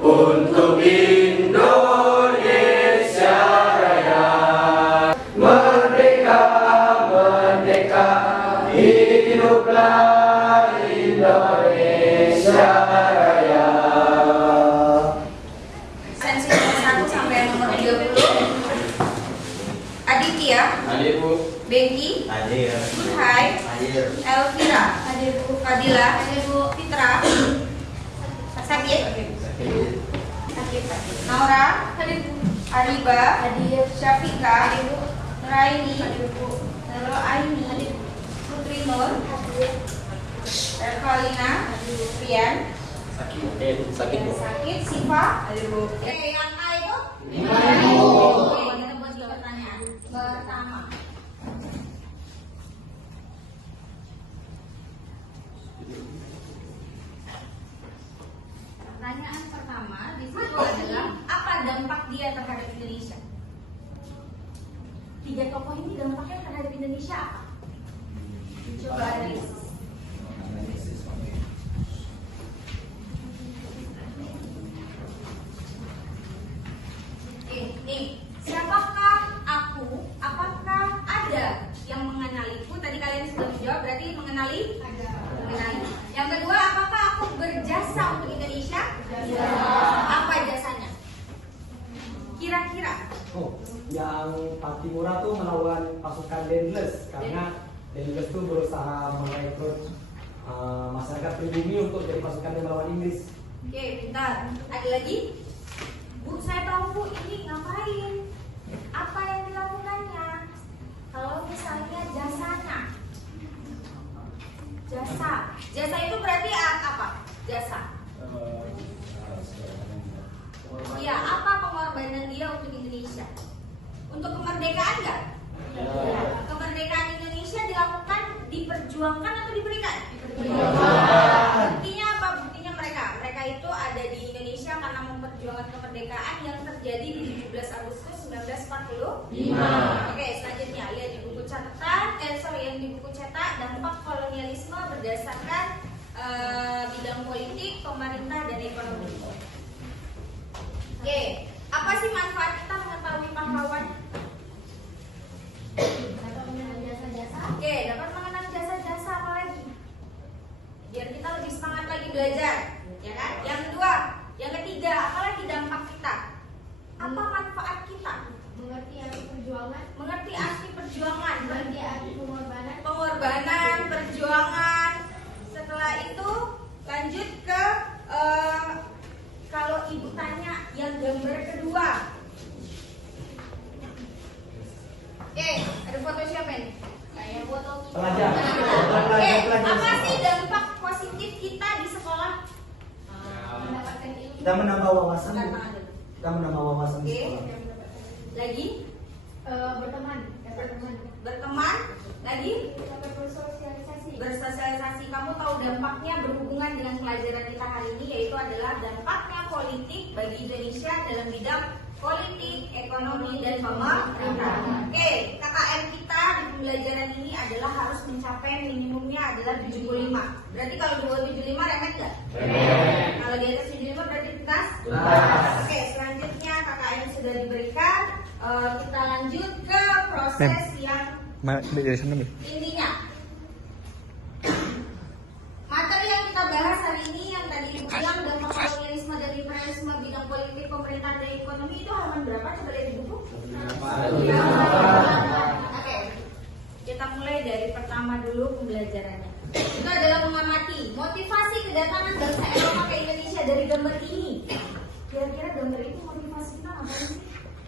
untuk Indonesia Raya. Merdeka, merdeka, hiduplah Indonesia Raya. Sensi nomor 1 sampai nomor 30. Aditya. Hadir, Bu. Bengki. Hadir. Burhai. Hadir. Elvira. Hadir, Bu. Fadila. Hadir, Bu. Fitra. Sakit. Sakit. Naura. Hadir, Bu. Ariba. Hadir. Syafika. Hadir, Bu. Nuraini. Hadir, Bu. Nurul Aini. Hadir. Putri Nur. Hadir. Evalina. Rian. Sakit, Bu. Sakit. Siva. Hadir, Bu. Oke, yang A itu? Oke, kita buat dua pertanyaan. Pertama. Pertanyaan pertama di situ adalah apa dampak dia terhadap Indonesia? Tiga tokoh ini dampaknya terhadap Indonesia apa? Coba analisis. Nih, siapakah aku? Apakah ada yang mengenaliku? Tadi kalian sudah menjawab, berarti mengenali? Ada. Mengenali. Yang kedua, apakah aku berjasa untuk Indonesia? Ada. Apa jasanya? Kira-kira? Oh, yang Patimura tuh melawan pasukan Dendles karena Dendles tuh berusaha merekrut masyarakat pribumi untuk jadi pasukan yang melawan Inggris. Oke, pintar. Ada lagi? Bu, saya tahu Bu, ini ngapain? Apa yang dilakukannya? Kalau misalnya jasanya, jasa itu berarti apa? Jasa. Iya, apa pengorbanan dia untuk Indonesia? Untuk kemerdekaan nggak? Kemerdekaan Indonesia dilakukan, diperjuangkan atau diberikan? Buktinya apa? Buktinya mereka itu ada di Indonesia karena memperjuangkan kemerdekaan yang terjadi di 17 Agustus 1945. Oke, selanjutnya lihat di buku catatan, yang di buku cetak dampak kolonialisme berdasarkan bidang politik, pemerintah dan ekonomi. Oke, apa sih manfaat kita mengetahui pahlawan? Dapat mengenal jasa-jasa. Oke, dapat mengenal jasa-jasa apa lagi? Biar kita lebih semangat lagi belajar, ya kan? Yang kedua, yang ketiga, apalagi dampak kita? Apa manfaat kita? Mengerti arti perjuangan. Mengerti arti perjuangan, Mengerti arti pengorbanan. pengorbanan, perjuangan. Setelah itu lanjut ke kalau ibu tanya yang gambar kedua. Oke, ada foto siapa ini? Kayak foto Pelajar. Oke, apa sih dampak positif kita di sekolah? Mendapatkan ilmu. Kita menambah wawasan. Angkat Bu. tangan dulu. Kita menambah wawasan di Oke. sekolah. Lagi Berteman. Dapat teman. berteman, lagi Dapat bersosialisasi. bersosialisasi. Kamu tahu dampaknya berhubungan dengan pelajaran kita hari ini, yaitu adalah dampaknya politik bagi Indonesia dalam bidang politik, ekonomi, dan pemerintahan. Oke, KKM kita di pembelajaran ini adalah harus mencapai minimumnya adalah 75. Berarti kalau di bawah 75 remet nggak? Kalau di atas 75 berarti tuntas? Oke, selanjutnya KKM sudah diberikan. Kita lanjut ke proses yang intinya. Materi yang kita bahas hari ini yang tadi Ibu bilang dampak kolonialisme dan imperialisme bidang politik, pemerintahan dan ekonomi itu halaman berapa? Coba lihat di buku. Oke, kita mulai dari pertama dulu pembelajarannya. Itu adalah mengamati motivasi kedatangan bangsa Eropa ke Indonesia dari gambar ini. Kira-kira gambar itu motivasi kita ngapain sih?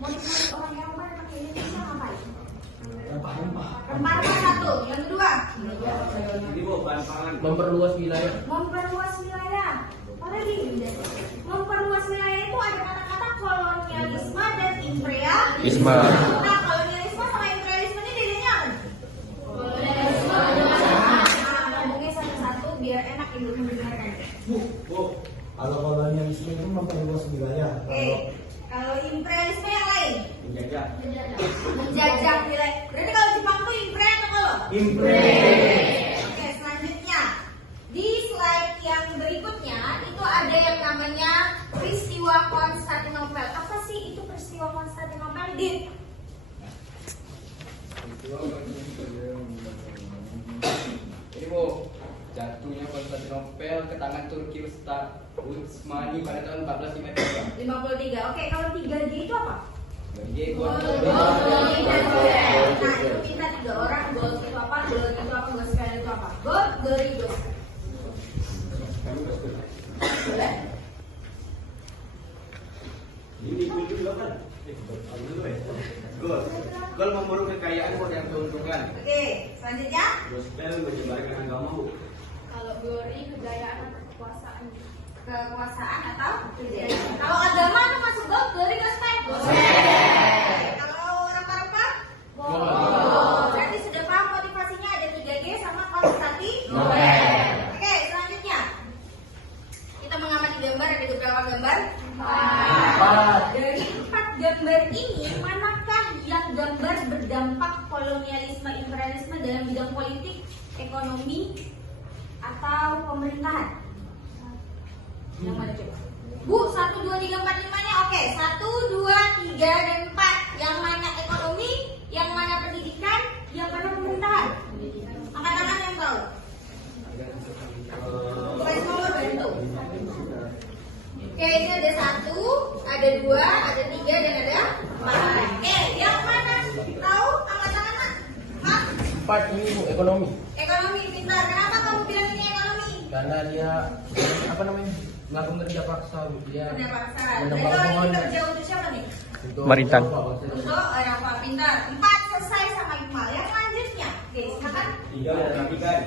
Motivasi orang Eropa datang ke Indonesia ngapain? Rempah-rempah satu. Yang kedua, Memperluas wilayah. memperluas wilayah. Apa lagi? Memperluas wilayah itu ada kata-kata kolonialisme dan imperialisme. Nah, kolonialisme sama imperialisme ini bedanya apa? Kolonialisme adalah ngomongnya satu-satu biar enak ibu mendengarkan. Bu, kalau kolonialisme itu memperluas wilayah. Oke, kalau imperialisme yang lain Menjajah. menjajah wilayah. Berarti kalau Jepang tuh impre atau kolon? Oke, selanjutnya di slide yang berikutnya itu ada yang namanya Dit. Ini Bu, jatuhnya Konstantinopel ke tangan Turki Utsmani pada tahun 1453. 53. Oke, kalau 3G itu apa? Bagi Gold, gua. green, dan silver. Nah, itu kita 3 orang. Gold itu apa? Gold itu apa? Gold silver itu apa? Gold, glory, gold. Boleh? Gol memburu kekayaan dan keuntungan. Oke, selanjutnya. Gospel menyebarkan agama Bu. Kalau glory kejayaan atau kekuasaan. Kekuasaan atau kejayaan. Kalau agama itu masuk gold, glory, gospel. Kalau rempah-rempah, gold. Berarti sudah paham motivasinya ada 3G sama kuantitasi. Oke, selanjutnya. Kita mengamati gambar, ada beberapa gambar. 4. Dari 4 gambar ini, manakah yang gambar berdampak kolonialisme imperialisme dalam bidang politik, ekonomi, atau pemerintahan? Yang mana coba? Bu, 1, 2, 3, 4, 5-nya oke. 1, 2, 3, dan 4. Yang mana ekonomi, yang mana pendidikan, yang mana pemerintahan? Angkat tangan yang tahu. Bukan semua bantu. Oke, ini ada 1, ada 2, ada 3, dan ada 4. Oke, yang mana tahu? Angkat tangan, Mas. Mas, 4 ini Bu, ekonomi. ekonomi pintar. Kenapa kamu bilang ini ekonomi? Karena dia apa namanya? Melakukan kerja paksa Bu. Dia Kerja paksa. menebang Jadi kalau pohon ini kerja untuk siapa nih? untuk Maritan. Untuk Eropa pintar. 4 selesai sama Iqbal. Yang selanjutnya, oke, silakan. 3 dan rapikan.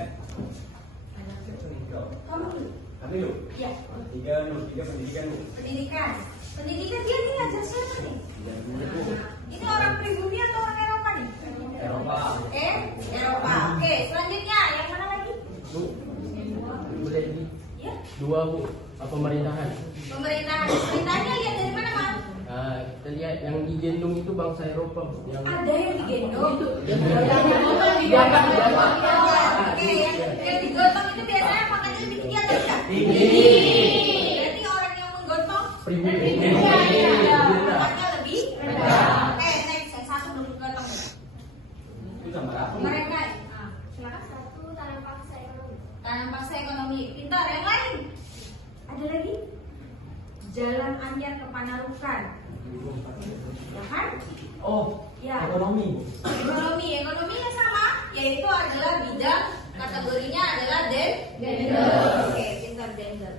Kamu dulu. Tapi lu, Ya, 3 pendidikan Bu. pendidikan. Pendidikan dia nih ngajar siapa nih? Ini orang pribumi atau orang Eropa nih? Eropa. Eropa. Oke, selanjutnya yang mana lagi? Bu, boleh ini Ya, 2 Bu, pemerintahan. pemerintahan. Pemerintahannya lihat dari mana, Mas? Nah, kita lihat yang digendong itu bangsa Eropa Bu. Yang Ada yang digendong. Oke, yang digotong itu biasanya pangkatnya lebih tinggi atau tidak? Tinggi. Berarti orang yang menggotong pribumi. pangkatnya lebih rendah. Oke, next yang 1 belum digotong. Itu gambar apa? Mereka silakan. 1. Tanam paksa ekonomi. Tanam paksa ekonomi. Pintar. Yang lain? Ada lagi? Jalan Anyar ke Panarukan. Ya kan? Oh, Ya. ekonomi. Ekonominya sama, yaitu adalah bidang kategorinya adalah gender. Oke, pintar gender.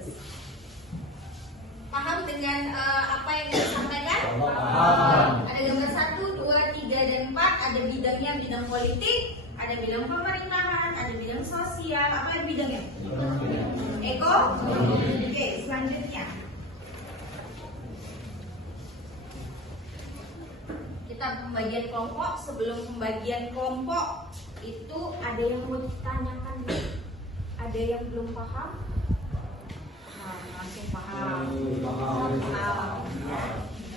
Paham dengan apa yang disampaikan? Paham. Ada gambar 1, 2, 3, dan 4. Ada bidangnya bidang politik, ada bidang pemerintahan, ada bidang sosial. Apa yang bidangnya? Oke, selanjutnya. Kita pembagian kelompok. Sebelum pembagian kelompok itu ada yang mau ditanyakan dulu. Ada yang belum paham? Nah, langsung paham. Paham.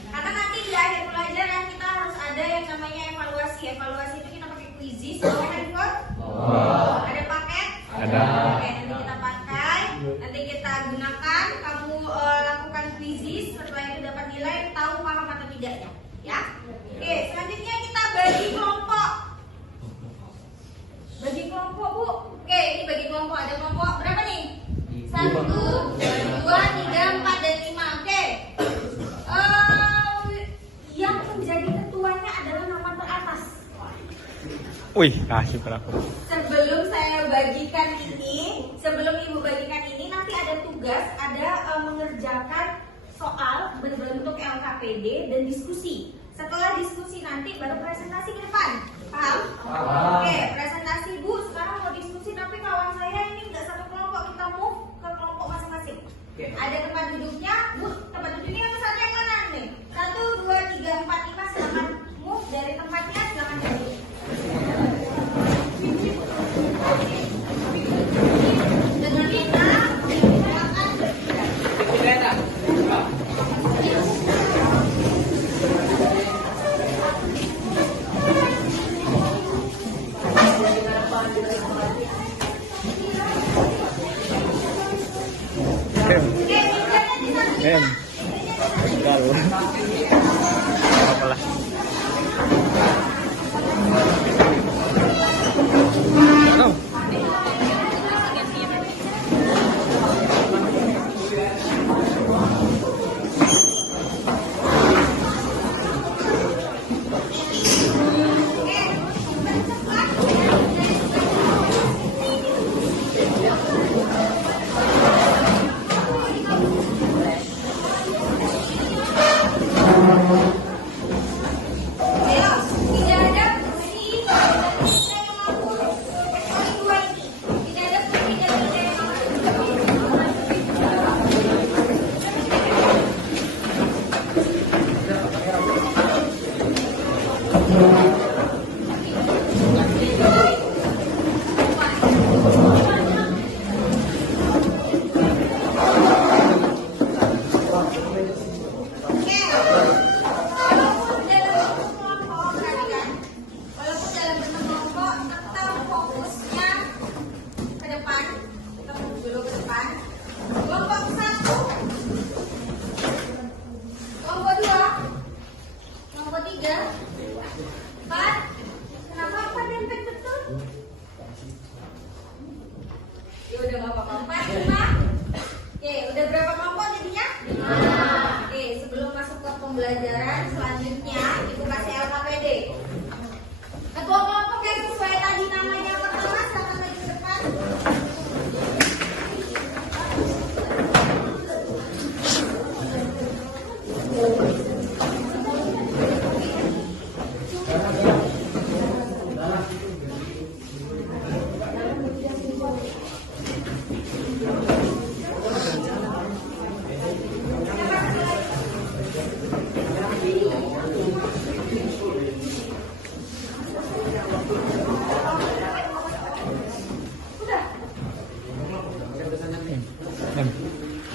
Karena nanti di akhir pelajaran kita harus ada yang namanya evaluasi. Evaluasi itu kita pakai quizzes. Ada handphone? Ada paket? Ada. Oke, nanti kita pakai. Nanti kita gunakan. Kamu lakukan quizzes. Setelah itu dapat nilai, tahu paham atau tidaknya. Ya. Oke, selanjutnya kita bagi kelompok. Bagi kelompok, Bu. Oke, ini bagi kelompok. Ada kelompok berapa nih? 1, 2, 3, 4, dan 5. Oke. Yang menjadi ketuanya adalah nama teratas. Wih, kasih aku. Sebelum saya bagikan ini, sebelum Ibu bagikan ini, nanti ada tugas, ada mengerjakan soal berbentuk LKPD dan diskusi. Setelah diskusi nanti baru presentasi ke depan. Paham? Paham. Oke, presentasi Bu. Sekarang mau diskusi tapi kawan saya ini nggak satu kelompok. Kita move ke kelompok masing-masing. Ada tempat duduknya, Bu. Tempat duduknya yang satu yang mana nih? 1, 2, 3, 4, 5. Silakan move dari tempatnya. Silakan duduk. Dengan kita silakan bergerak. Em. Enggak lu. Apalah. Ayo, tidak ada kursi dan tidak yang mampu. Kecuali dua ini. Tidak ada kursi dan tidak yang mampu. Oke, walaupun dalam bentuk kelompok perhatikan, walaupun dalam bentuk kelompok tetap fokusnya ke depan, kita fokus dulu ke depan. Kelompok 1, kelompok 2, kelompok 3, 4. Kenapa 4 dempet betul? Ya udah nggak apa-apa. 4, 5. Oke, udah berapa kelompok jadinya? 5. Oke, sebelum masuk ke pembelajaran selanjutnya, Ibu kasih LKPD. Ketua kelompok yang sesuai tadi namanya pertama, silakan maju ke depan.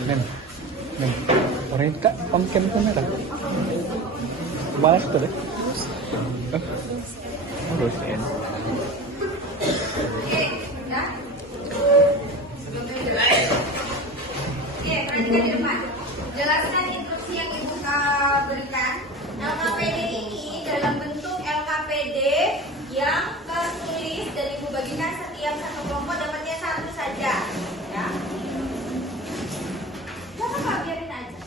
Nem. Orang itu kak pangkem kamera. Balas tuh deh. Dosen. Oke, udah. Oke, perhatikan di depan. Jelaskan instruksi yang Ibu berikan. LKPD ini dalam bentuk LKPD yang tertulis dan Ibu bagikan setiap satu kelompok dapatnya satu saja. Ya. Gak apa-apa, biarin aja.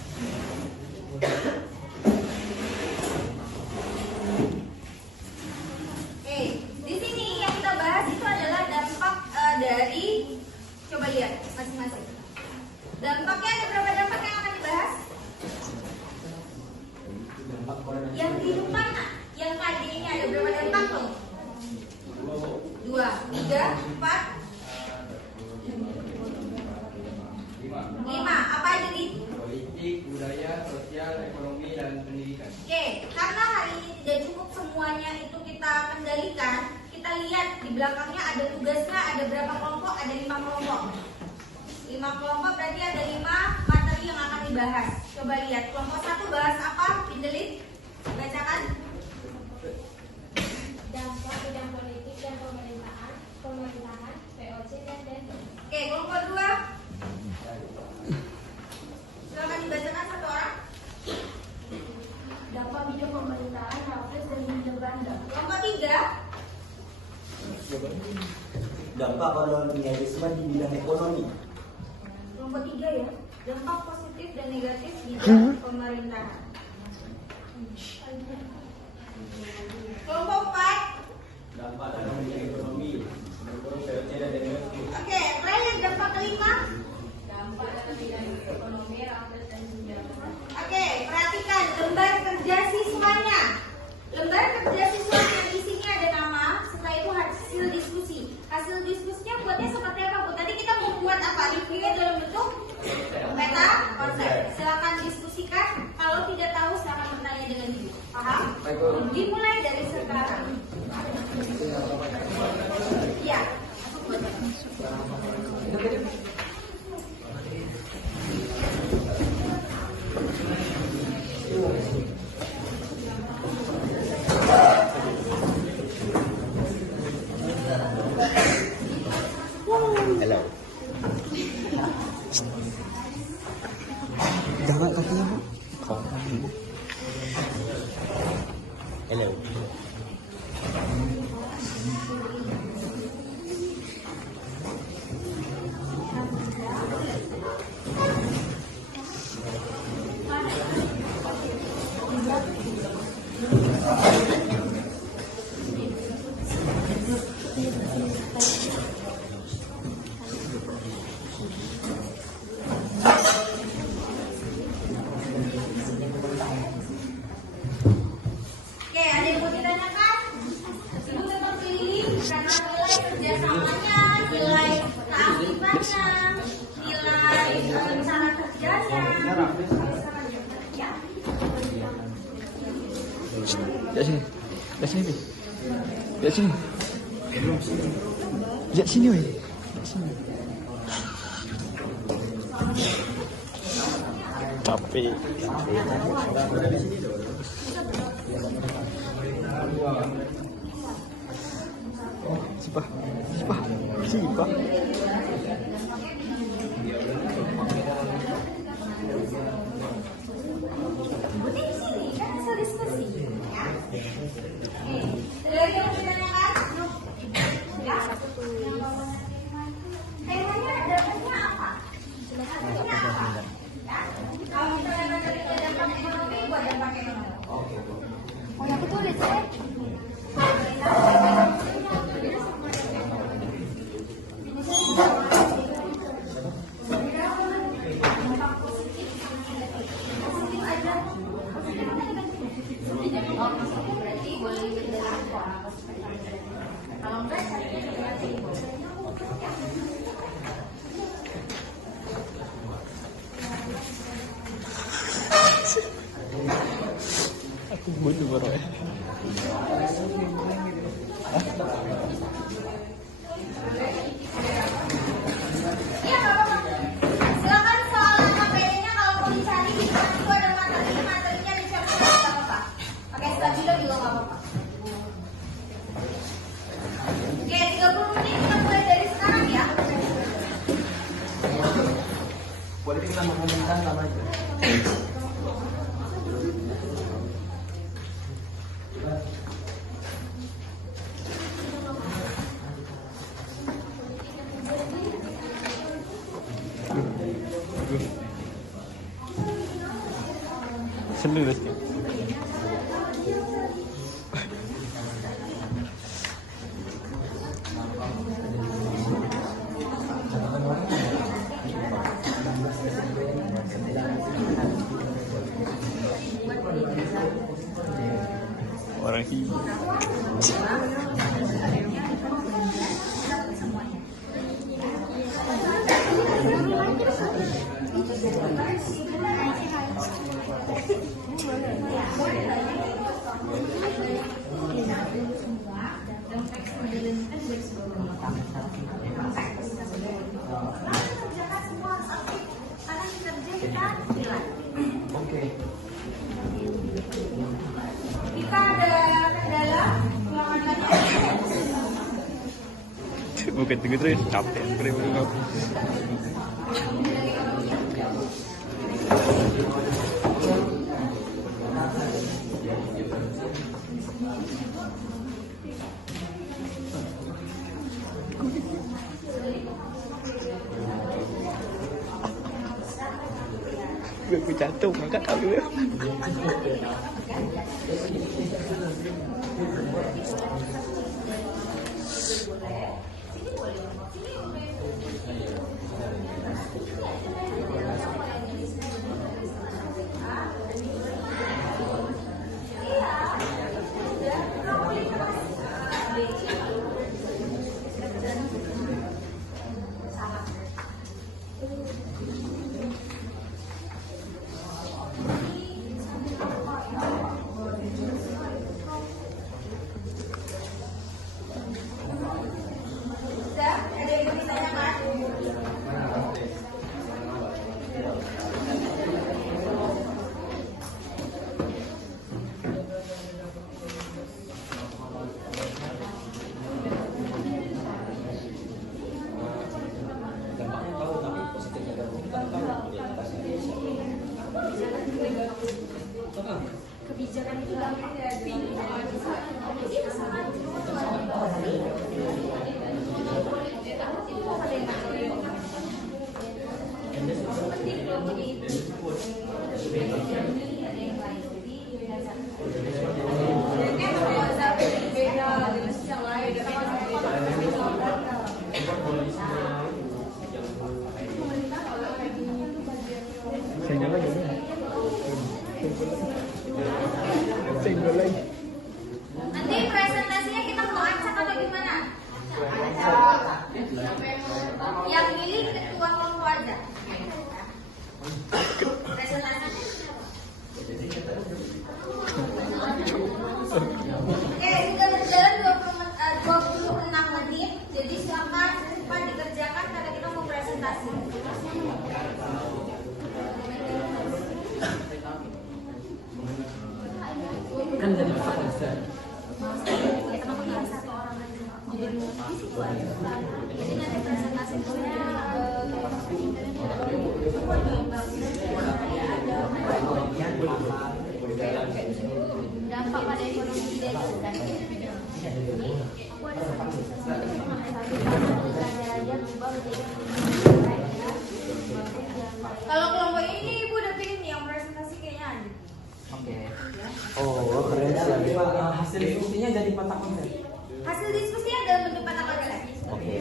Oke, di sini yang kita bahas itu adalah dampak dari, coba lihat masing-masing. Dampaknya ada berapa dampak yang akan dibahas? Yang di depan, yang KD ini ada berapa dampak tuh? 2, 3, 4, 5. Apa aja nih? Politik, budaya, sosial, ekonomi, dan pendidikan. Oke, karena hari ini tidak cukup semuanya itu kita kendalikan, kita lihat di belakangnya ada tugasnya, ada berapa kelompok, ada 5 kelompok. 5 kelompok berarti ada 5 materi yang akan dibahas. Coba lihat, kelompok 1 bahas apa? Pindelit, bacakan. Dampak bidang politik dan pemerintahan, POC dan DPR. Oke, kelompok 2. Silakan dibacakan satu orang. Dampak bidang pemerintahan, Hafiz dan bidang Banda. Kelompok 3. Dampak kolonialisme di bidang ekonomi. Kelompok 3 ya. Dampak positif dan negatif bidang pemerintahan. Kelompok 4. Dampak dalam bidang ekonomi. Menurut POC dan DPR. Oke, terakhir dampak kelima. Dampak dalam bidang ekonomi, Hafiz dan bidang Banda. Oke, perhatikan lembar kerja siswanya. Lembar kerja siswanya di sini ada nama, setelah itu hasil diskusi. Hasil diskusinya buatnya seperti apa, Bu? Tadi kita mau buat apa? Reviewnya dalam bentuk peta konsep. Silakan diskusikan. Kalau tidak tahu silakan bertanya dengan jujur. Paham? Dimulai dari sekarang. Ya. Hello. Jangan kakinya bu. Hello. Lihat sini. Lihat sini, Pi. Lihat sini. Lihat sini, weh. Lihat sini. Capek. Sipah. Sipah. Sipah. Budi di sini kan hasil diskusi. Ya. Ada lagi yang mau ditanyakan? Ya. Temanya dapatnya apa? Dapatnya apa? Ya. Kalau misalnya tadi ada dampak ekonomi, buat dampak ekonomi. Oh, yang aku tulis ya. Berarti boleh penjelasan. Kalau enggak, Aku bunuh baru ya. iya nggak apa-apa. Silakan soal materinya kalau mau dicari di sana itu ada materinya dicari nggak apa-apa. Pakai stabilo juga nggak apa-apa. Oke, 30 menit kita mulai dari sekarang ya. Boleh kita mengumumkan sama aja. Sendu pasti. Orang hidup. Oke. Kita ada kendala ulangan Bukan tunggu terus capek. Bener-bener. Gue jatuh, maka tahu dulu. Sudah, ada yang mau ditanyakan? Dampaknya tahu tapi positif negatif kita tahu implementasinya. Kebijakan itu dampak dari Senggol lagi. Senggol lagi. Nanti presentasinya kita mau acak atau gimana? Yang milih ketua kelompok aja. Presentasinya. satu orang aja. Jadi nanti presentasinya dampak pada ekonomi dan kalau kelompok ini ibu udah pilih nih yang presentasi kayaknya ada. Oke. Oh, keren sih. Hasil diskusinya jadi mata konten. Hasil diskusinya dalam bentuk mata pelajaran. Oke.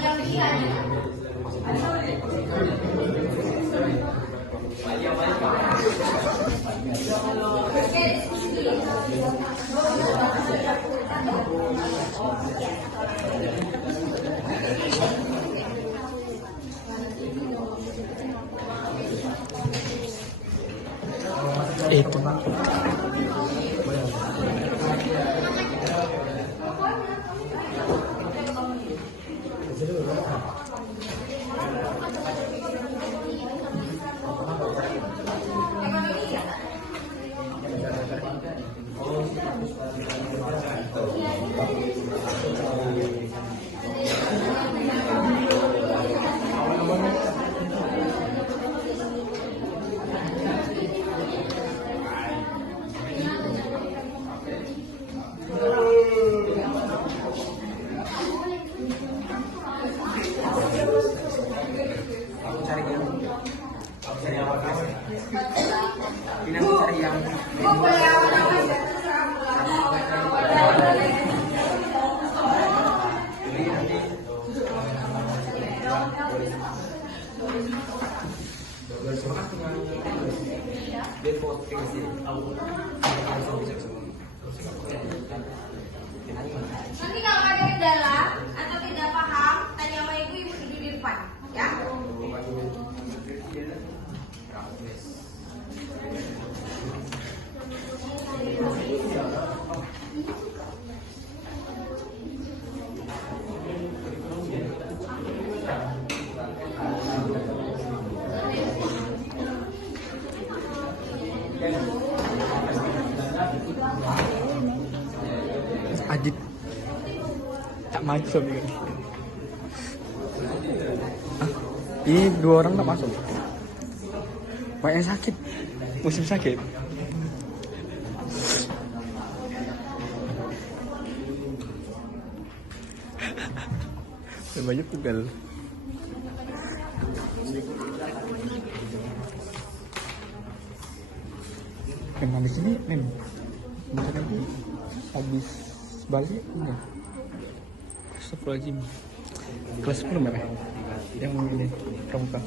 Yang pilihannya. Oke, Itu. ekonomi ya. Gue boleh awal-awal ya, terserah. Nanti kalau ada kendala atau tidak paham, tanya sama ibu, ibu duduk di depan, ya. Ajit tak masuk juga. Ini 2 orang tak masuk. Banyak yang sakit, musim sakit. Banyak pegal. Memang di sini, Nen. Bentar lagi habis balik enggak? Astagfirullahaladzim. Kelas 10 mana? Yang ini pramuka.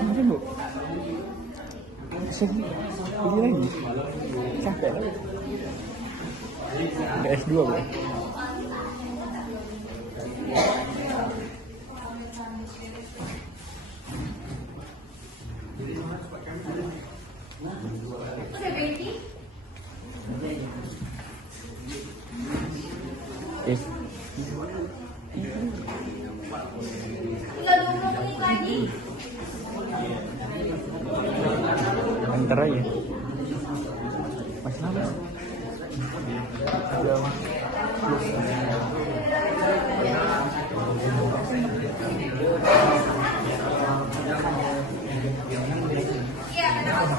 Ini bu, ini lagi capek lagi. Udah S2 bu. Udah Betty? Tinggal 20 menit lagi. Antar aja. Mas lama. Udah. Iya, kenapa?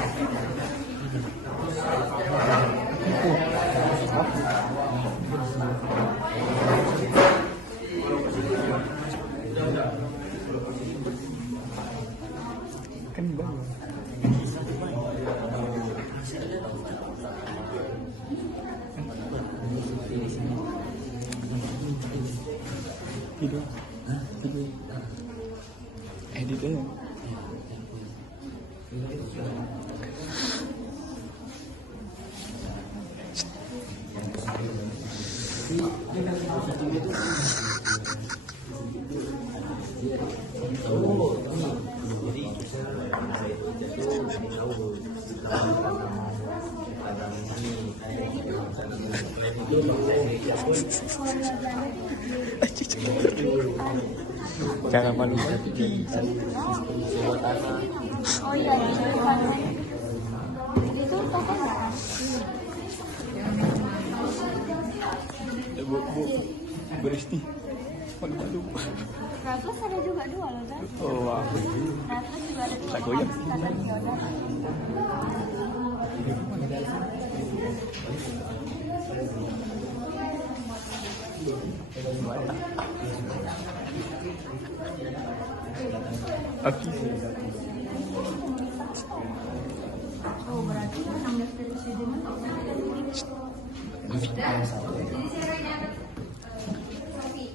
Kan bagus. Video. Video. Editnya. Cara malu. Oh iya, itu toko nggak? Bu, beristi. Malu-malu. Ratus ada juga dua loh kan? Oh, wah. Ratus juga ada dua. Tak goyang. Kata Yoda. Aki. Oh berarti 16 dari sini. Jadi siapa yang dapat? Sofi.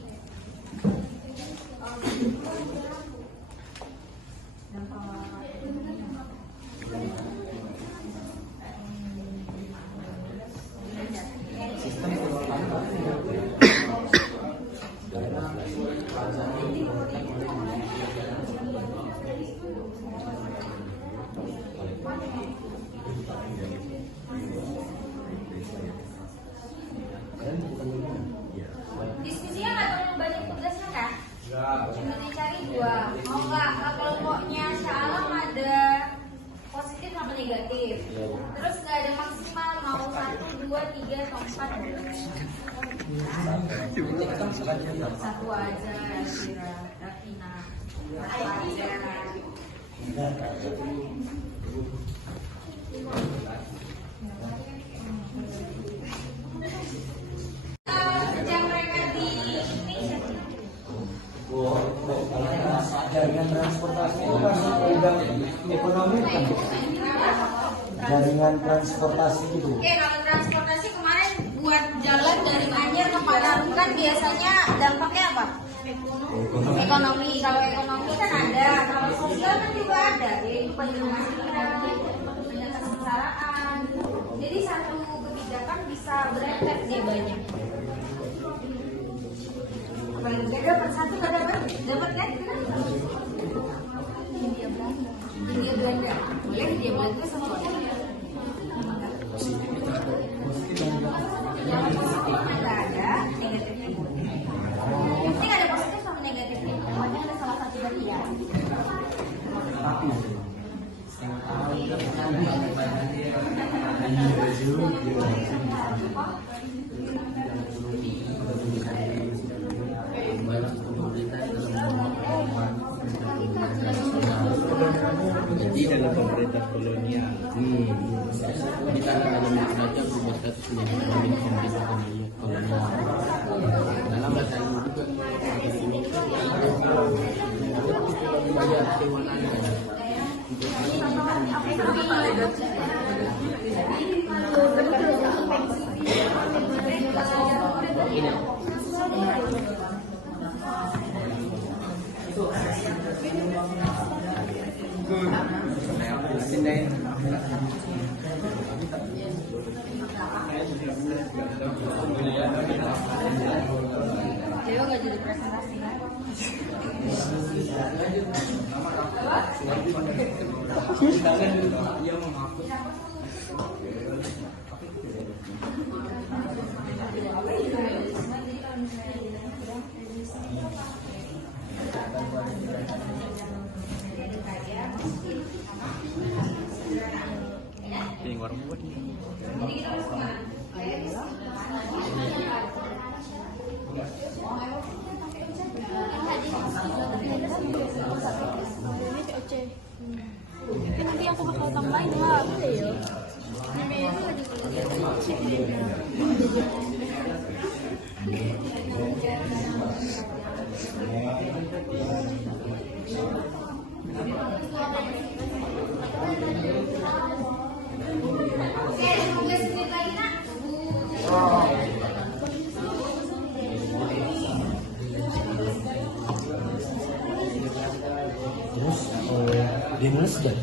Diskusinya nggak terlalu banyak tugasnya kan? Cuma dicari dua. Mau nggak kelompoknya Syalam ada positif sama negatif. Terus nggak ada maksimal, mau 1, 2, 3, atau 4. Satu aja, Syira, Davina. Satu aja. Kerja mereka di ini. Jaringan transportasi itu kan bidang ekonomi kan. Jaringan transportasi itu. Oke, kalau transportasi kemarin buat jalan dari Anyer ke Padalarang kan biasanya dampaknya apa? Ekonomi. Kalau ekonomi kan ada, kalau sosial kan juga ada, yaitu penyelenggaraan, penyelenggaraan. Jadi satu kebijakan bisa berefek dia banyak. Paling nggak dapat satu nggak dapat kan? Hindia Belanda. Hindia Belanda. Boleh Hindia Belanda sama Korea. Yang positifnya nggak ada, negatifnya boleh. Yang penting ada positif sama negatifnya. Pokoknya ada salah satu dari ya. Jadi dalam pemerintah kolonial kita ada saja berubah status menjadi pemerintah kolonial. Dalam bahasa ini juga membayar kewenangan Dewa nggak jadi presentasi kan? Yang warung buat nih. Jadi kita harus kemana? Nanti aku bakal tambahin lah. Oke, tugas sedikit lagi nak. mulai sejak.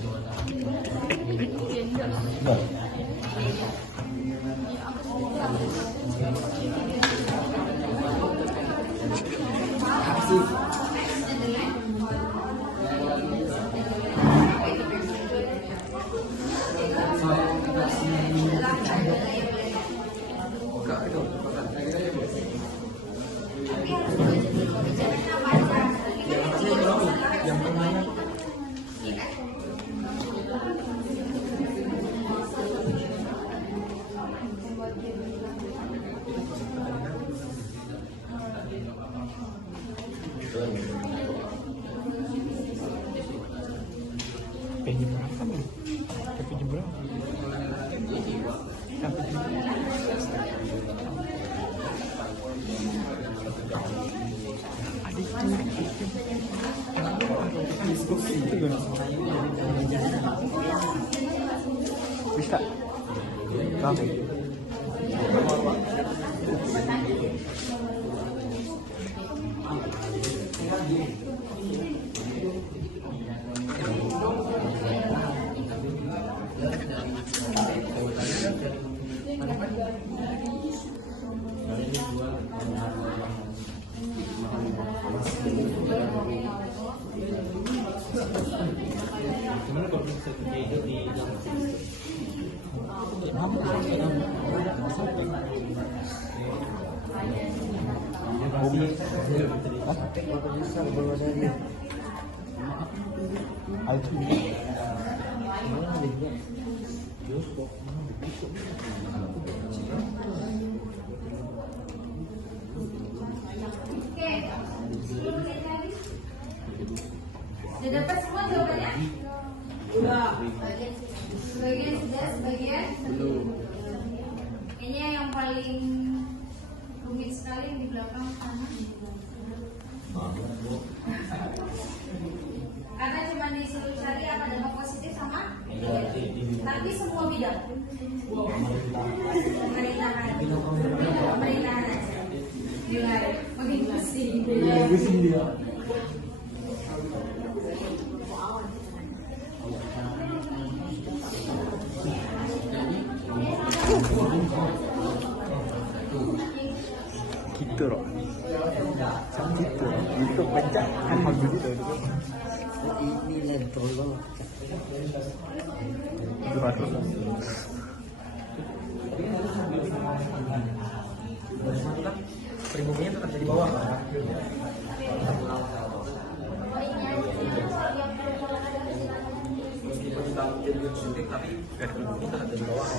Enggak. Jam berapa nih? Jam berapa? Sampai jam bisa. Oke. Oke, 10 menit lagi. Sudah dapat semua jawabannya? Sudah. Sebagian sudah, sebagian belum. Kayaknya yang paling rumit sekali yang di belakang sana. Karena cuma disuruh cari apa dampak positif sama negatif. Tapi semua bidang. Pemerintahan. Pemerintahan aja. Gila, makin pusing. Pusing dia. gitu loh. Gitu. Itu pecah kan begitu. Ini lentol banget. Pribumi tetap di bawah. Tapi pribumi tetap di bawah.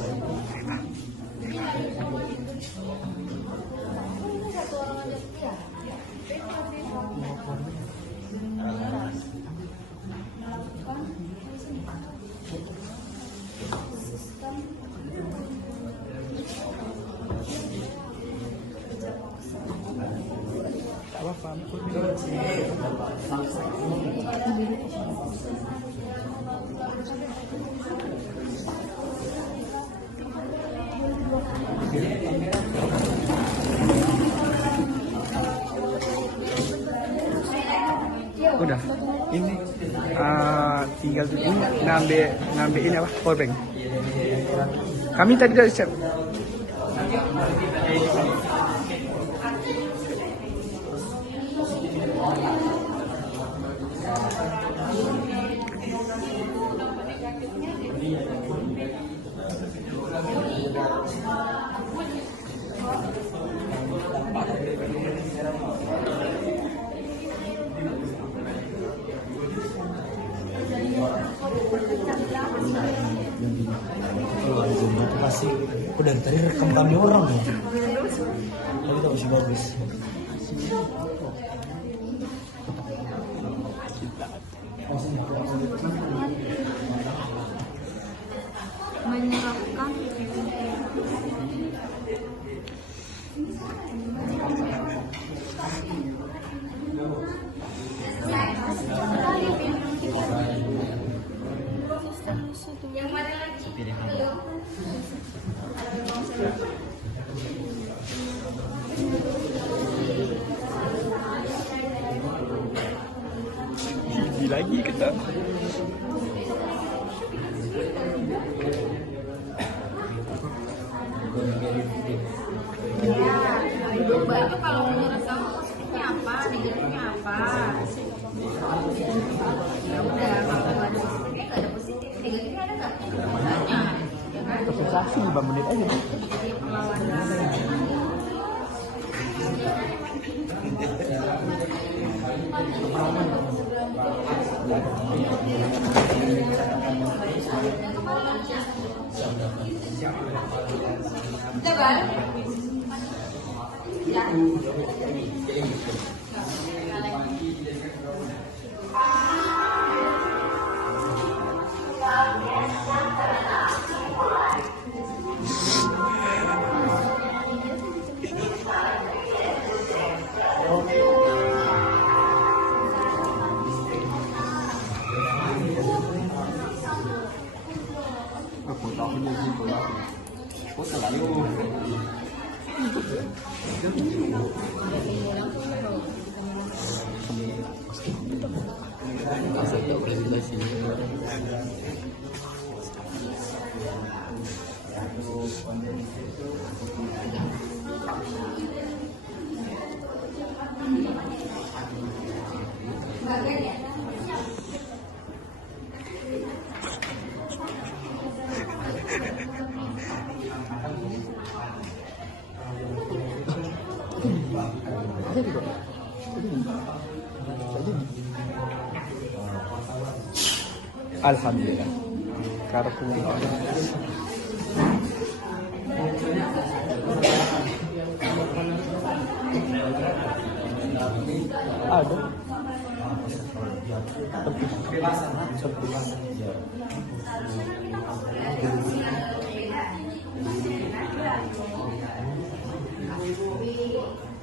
Udah, ini tinggal ini ngambil ini apa? Powerbank. Kami tadi udah siap. Kalau ada jomblo itu pasti aku dari tadi rekam kami orang ya. Tapi tak masih bagus. Menyerapkan. Yang mana lagi? Belum. Gigi lagi kita. Durasi 5 menit aja. Tebal. Ya. Alhamdulillah. Karena ada.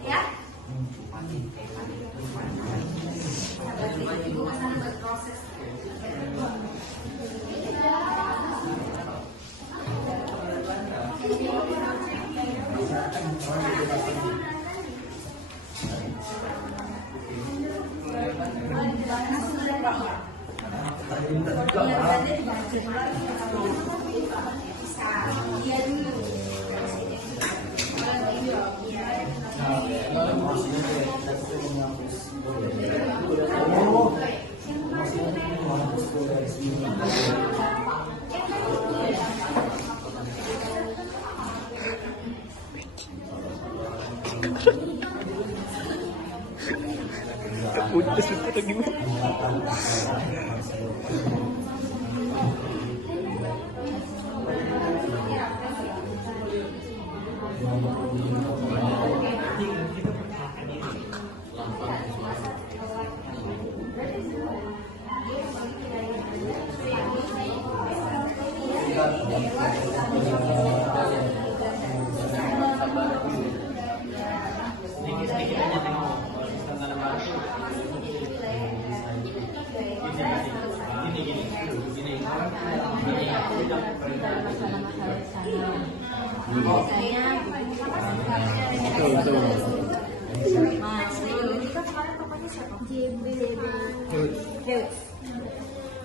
Ya. Ibu masalah berproses. Udah sebentar lagi.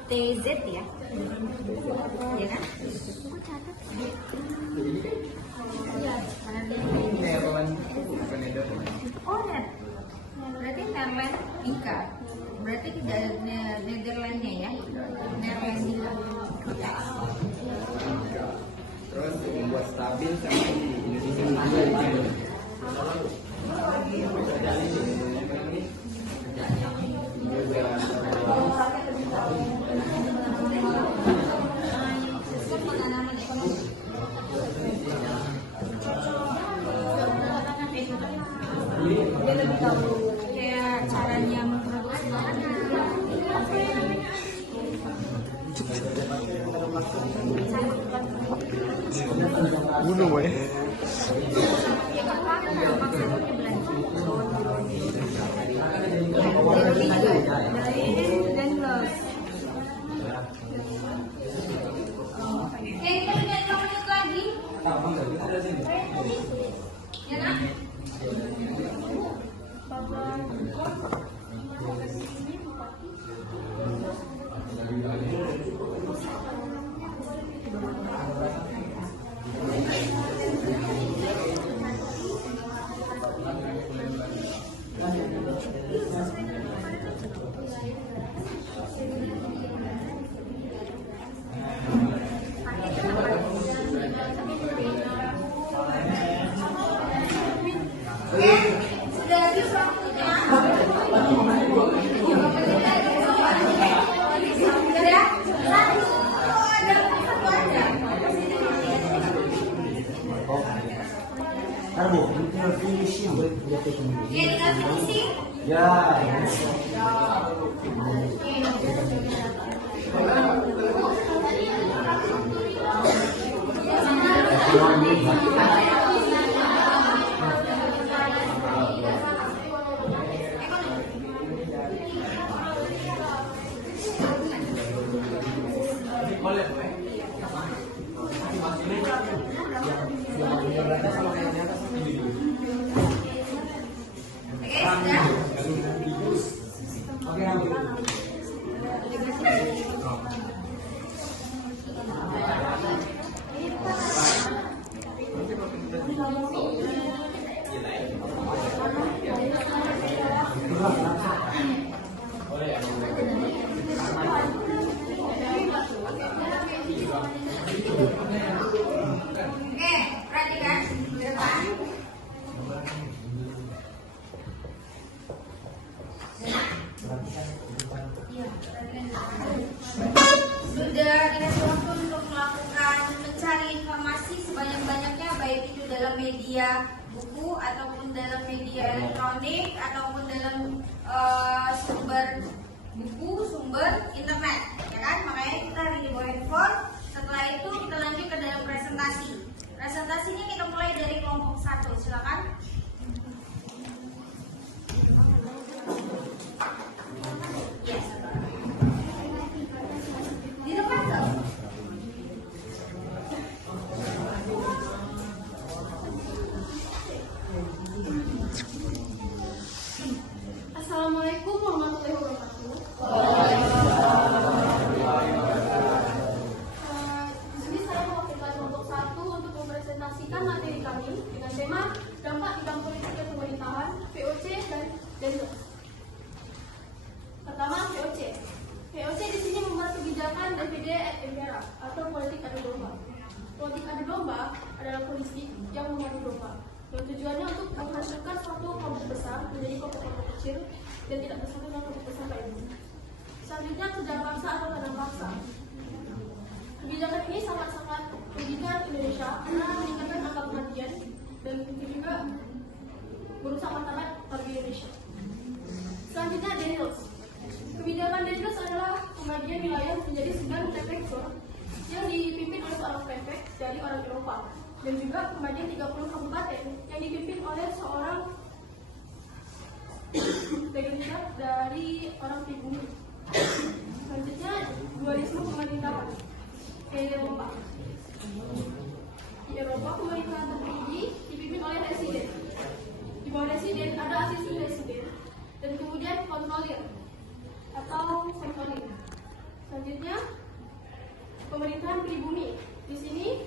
TZ ya, ya kan? Oh, net. Berarti Netherlands Ika. Berarti tidak Netherlandsnya ya, Netherlands Ika. Terus membuat stabil sama di Indonesia. Dia lebih tahu kayak caranya memproduksi Bunuh ya. Kita lihat 5 menit lagi. Ya kan? Oke, tinggal finishing. Ya. Oke, sudah. Oke, perhatikan ke depan. Sudah dikasih waktu untuk melakukan mencari informasi sebanyak-banyaknya, baik itu dalam media buku ataupun dalam media elektronik ataupun dalam sumber buku, sumber internet, ya kan? Makanya kita hari ini bawa handphone. Setelah itu kita lanjut ke dalam presentasi. Presentasinya kita mulai dari kelompok 1. Silakan. Yes. Di depan tuh. Assalamualaikum warahmatullahi wabarakatuh. Di sini saya mewakilkan kelompok 1 untuk mempresentasikan materi kami dengan tema dampak bidang politik dan pemerintahan, VOC dan DENLES. Pertama, VOC. VOC di sini membuat kebijakan DVD et impera atau politik adu domba. Politik adu domba adalah politik yang mengadu domba. Dan tujuannya untuk menghasilkan suatu kelompok besar menjadi kelompok kecil dan tidak bersatu dengan kelompok besar lainnya. Selanjutnya, kejar paksa atau tanam paksa. Kebijakan ini sangat-sangat merugikan Indonesia karena meningkatkan angka kematian dan itu juga merusak martabat bagi Indonesia. Selanjutnya, DENLES. Kebijakan DENLES adalah pembagian wilayah menjadi 9 prefektur yang dipimpin oleh seorang prefek dari orang Eropa, dan juga pembagian 30 kabupaten yang dipimpin oleh seorang legislatif dari orang pribumi. Selanjutnya, dualisme pemerintahan. Eropa. Di Eropa, pemerintahan tertinggi dipimpin oleh residen. Di bawah residen ada asisten residen, dan kemudian kontrolir atau sensorir. Selanjutnya, pemerintahan pribumi. Di sini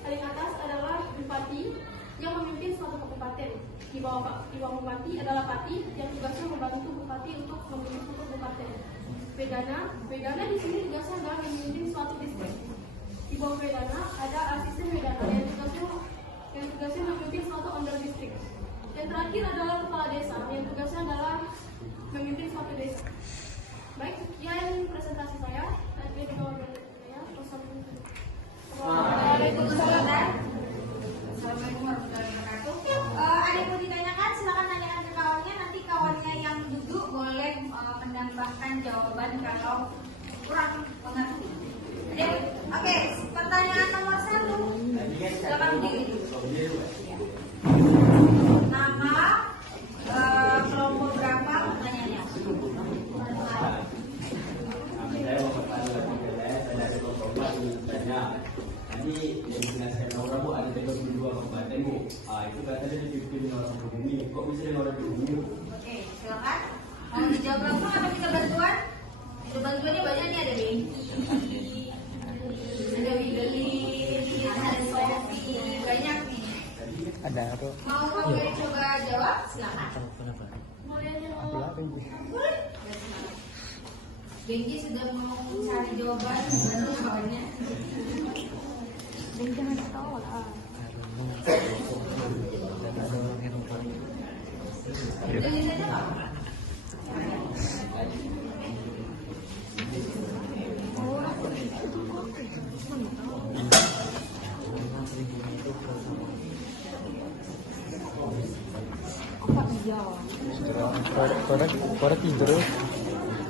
paling atas adalah bupati yang memimpin suatu kabupaten. Di bawah bupati adalah pati yang tugasnya membantu bupati untuk memimpin suatu kabupaten. Wedana di sini tugasnya adalah memimpin suatu distrik. Di bawah Wedana ada asisten Wedana yang tugasnya memimpin suatu under distrik. Yang terakhir adalah kepala desa yang tugasnya adalah memimpin suatu desa. Baik, sekian presentasi saya. Nanti di bawah saya. Waalaikumsalam. Assalamualaikum warahmatullahi wabarakatuh. Ada yang mau ditanyakan? Silakan tanyakan ke kawannya. Nanti kawannya yang duduk boleh menambahkan jawaban kalau kurang mengerti. Oke, pertanyaan nomor 1. Silakan berdiri. Nama, kelompok berapa, pertanyaannya? Saya mau saya dari kelompok 4 tanya. Tadi yang dijelaskan orang Bu ada 32 kabupaten Bu. Itu katanya dipimpin orang pribumi. Kok bisa orang pribumi? Oke, silakan. Mau dijawab langsung atau kita bantuan? Itu bantuannya banyak nih, ada Bengki, ada Wideli, ada Sofi, banyak nih. Ada apa? Mau kamu coba jawab? Silakan. Boleh. Bengki sudah mau cari jawaban, bantu kawannya. Jangan ketawa lah. Tulis aja nggak apa-apa. Apa Korek tidur.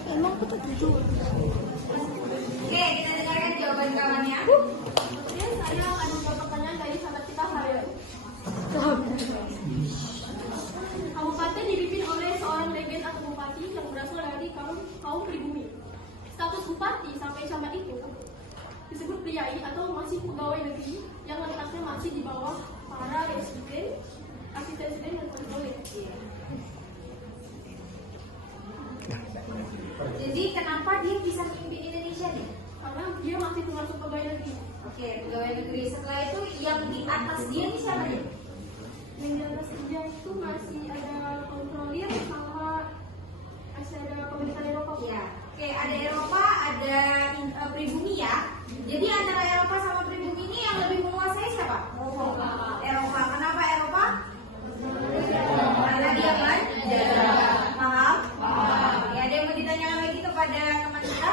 Emang aku tak tidur. Oke, kita dengarkan jawaban kawannya. Kemudian saya akan menjawab pertanyaan dari sahabat kita Haryo. Kabupaten dipimpin oleh seorang legend atau bupati yang berasal dari kaum pribumi. Status bupati sampai camat itu disebut priai atau masih pegawai negeri yang letaknya masih di bawah para residen, asisten dan kontroler. Jadi kenapa dia bisa memimpin Indonesia nih? Karena dia masih termasuk pegawai negeri. Oke, pegawai negeri. Setelah itu yang di atas dia nih siapa nih? Yang di atas dia itu masih ada kontrolir sama masih ada pemerintah Eropa. Ya. Oke, ada Eropa, ada pribumi ya. Jadi antara Eropa sama pribumi ini yang lebih menguasai siapa? Eropa. Kenapa Eropa? Karena dia kan? Paham? Ya, ada yang mau ditanyakan lagi kepada teman kita?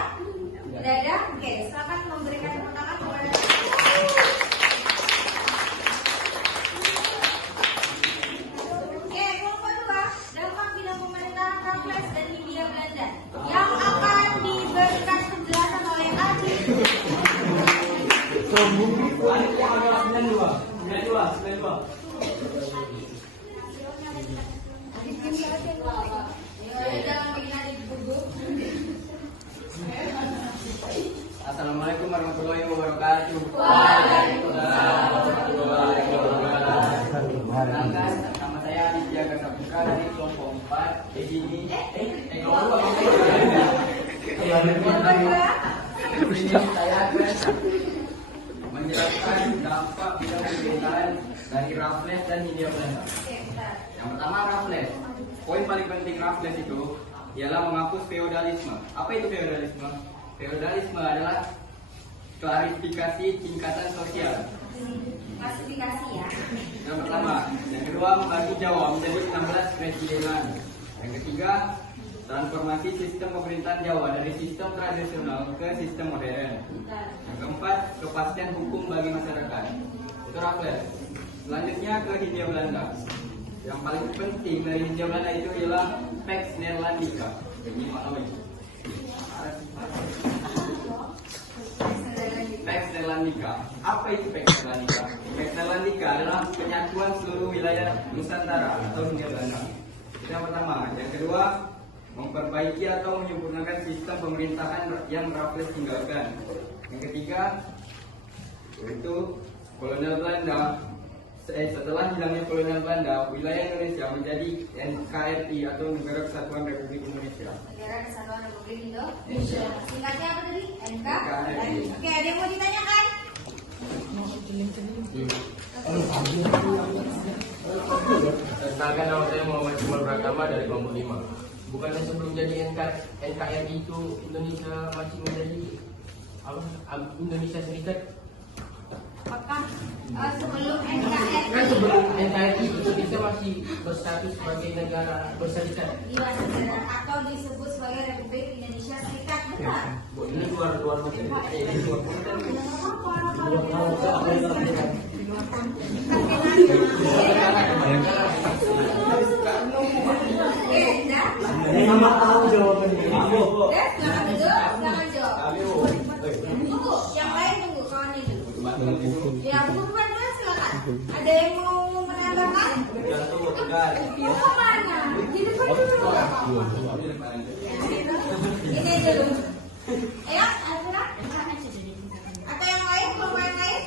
Tidak ada? Oke, silakan memberikan tepuk tangan kepada Oke, kelompok 2, dampak bidang pemerintahan Raffles dan Hindia Belanda yang akan diberikan penjelasan oleh Adi. Panitia adalah 92. Jangan bikin Adi duduk. Assalamualaikum warahmatullahi wabarakatuh. Waalaikumsalam. Perkenalkan, nama saya Aditya Gasaputra dari kelompok 4. Di sini kelompok 2. Di sini saya akan menjelaskan dampak bidang pemerintahan dari Raffles dan Hindia Belanda. Oke, bentar. Yang pertama Raffles. Poin paling penting Raffles itu ialah menghapus feodalisme. Apa itu feodalisme? Feodalisme adalah klarifikasi tingkatan sosial. Klasifikasi ya. Yang pertama, yang kedua membagi Jawa menjadi 16 presidenan. Yang ketiga, transformasi sistem pemerintahan Jawa dari sistem tradisional ke sistem modern. Bentar. Yang keempat, kepastian hukum bagi masyarakat. Itu Raffles. Selanjutnya ke Hindia Belanda. Yang paling penting dari Hindia Belanda itu ialah Pax Neerlandica. Ini maknanya. Pax Neerlandica. Apa itu Pax Neerlandica? Pax Neerlandica adalah penyatuan seluruh wilayah Nusantara atau Hindia Belanda. Itu yang pertama. Yang kedua, memperbaiki atau menyempurnakan sistem pemerintahan yang Raffles tinggalkan. Yang ketiga, yaitu kolonial Belanda. Setelah hilangnya kolonial Belanda, wilayah Indonesia menjadi NKRI atau Negara Kesatuan Republik Indonesia. Negara Kesatuan Republik Indonesia. Singkatnya apa tadi? NKRI. Oke, ada yang mau ditanyakan? Perkenalkan, nama saya Muhammad Jumal Pratama dari kelompok 5. Bukannya sebelum jadi NKRI itu Indonesia masih menjadi Indonesia Serikat? Apakah sebelum NKRI? Kan sebelum NKRI Indonesia masih berstatus sebagai negara berserikat. Iya, negara atau disebut sebagai Republik Indonesia Serikat, benar? Ini luar materi. Ini luar materi. Sama tahu jawabannya. Jangan jawab. Tunggu, yang lain tunggu, kawannya dulu. Ya, bukan dulu silakan. Ada yang mau menambahkan? Mau mana? Di depan dulu. Ini dulu. Ayo, Azra. Atau yang lain, kelompok yang lain?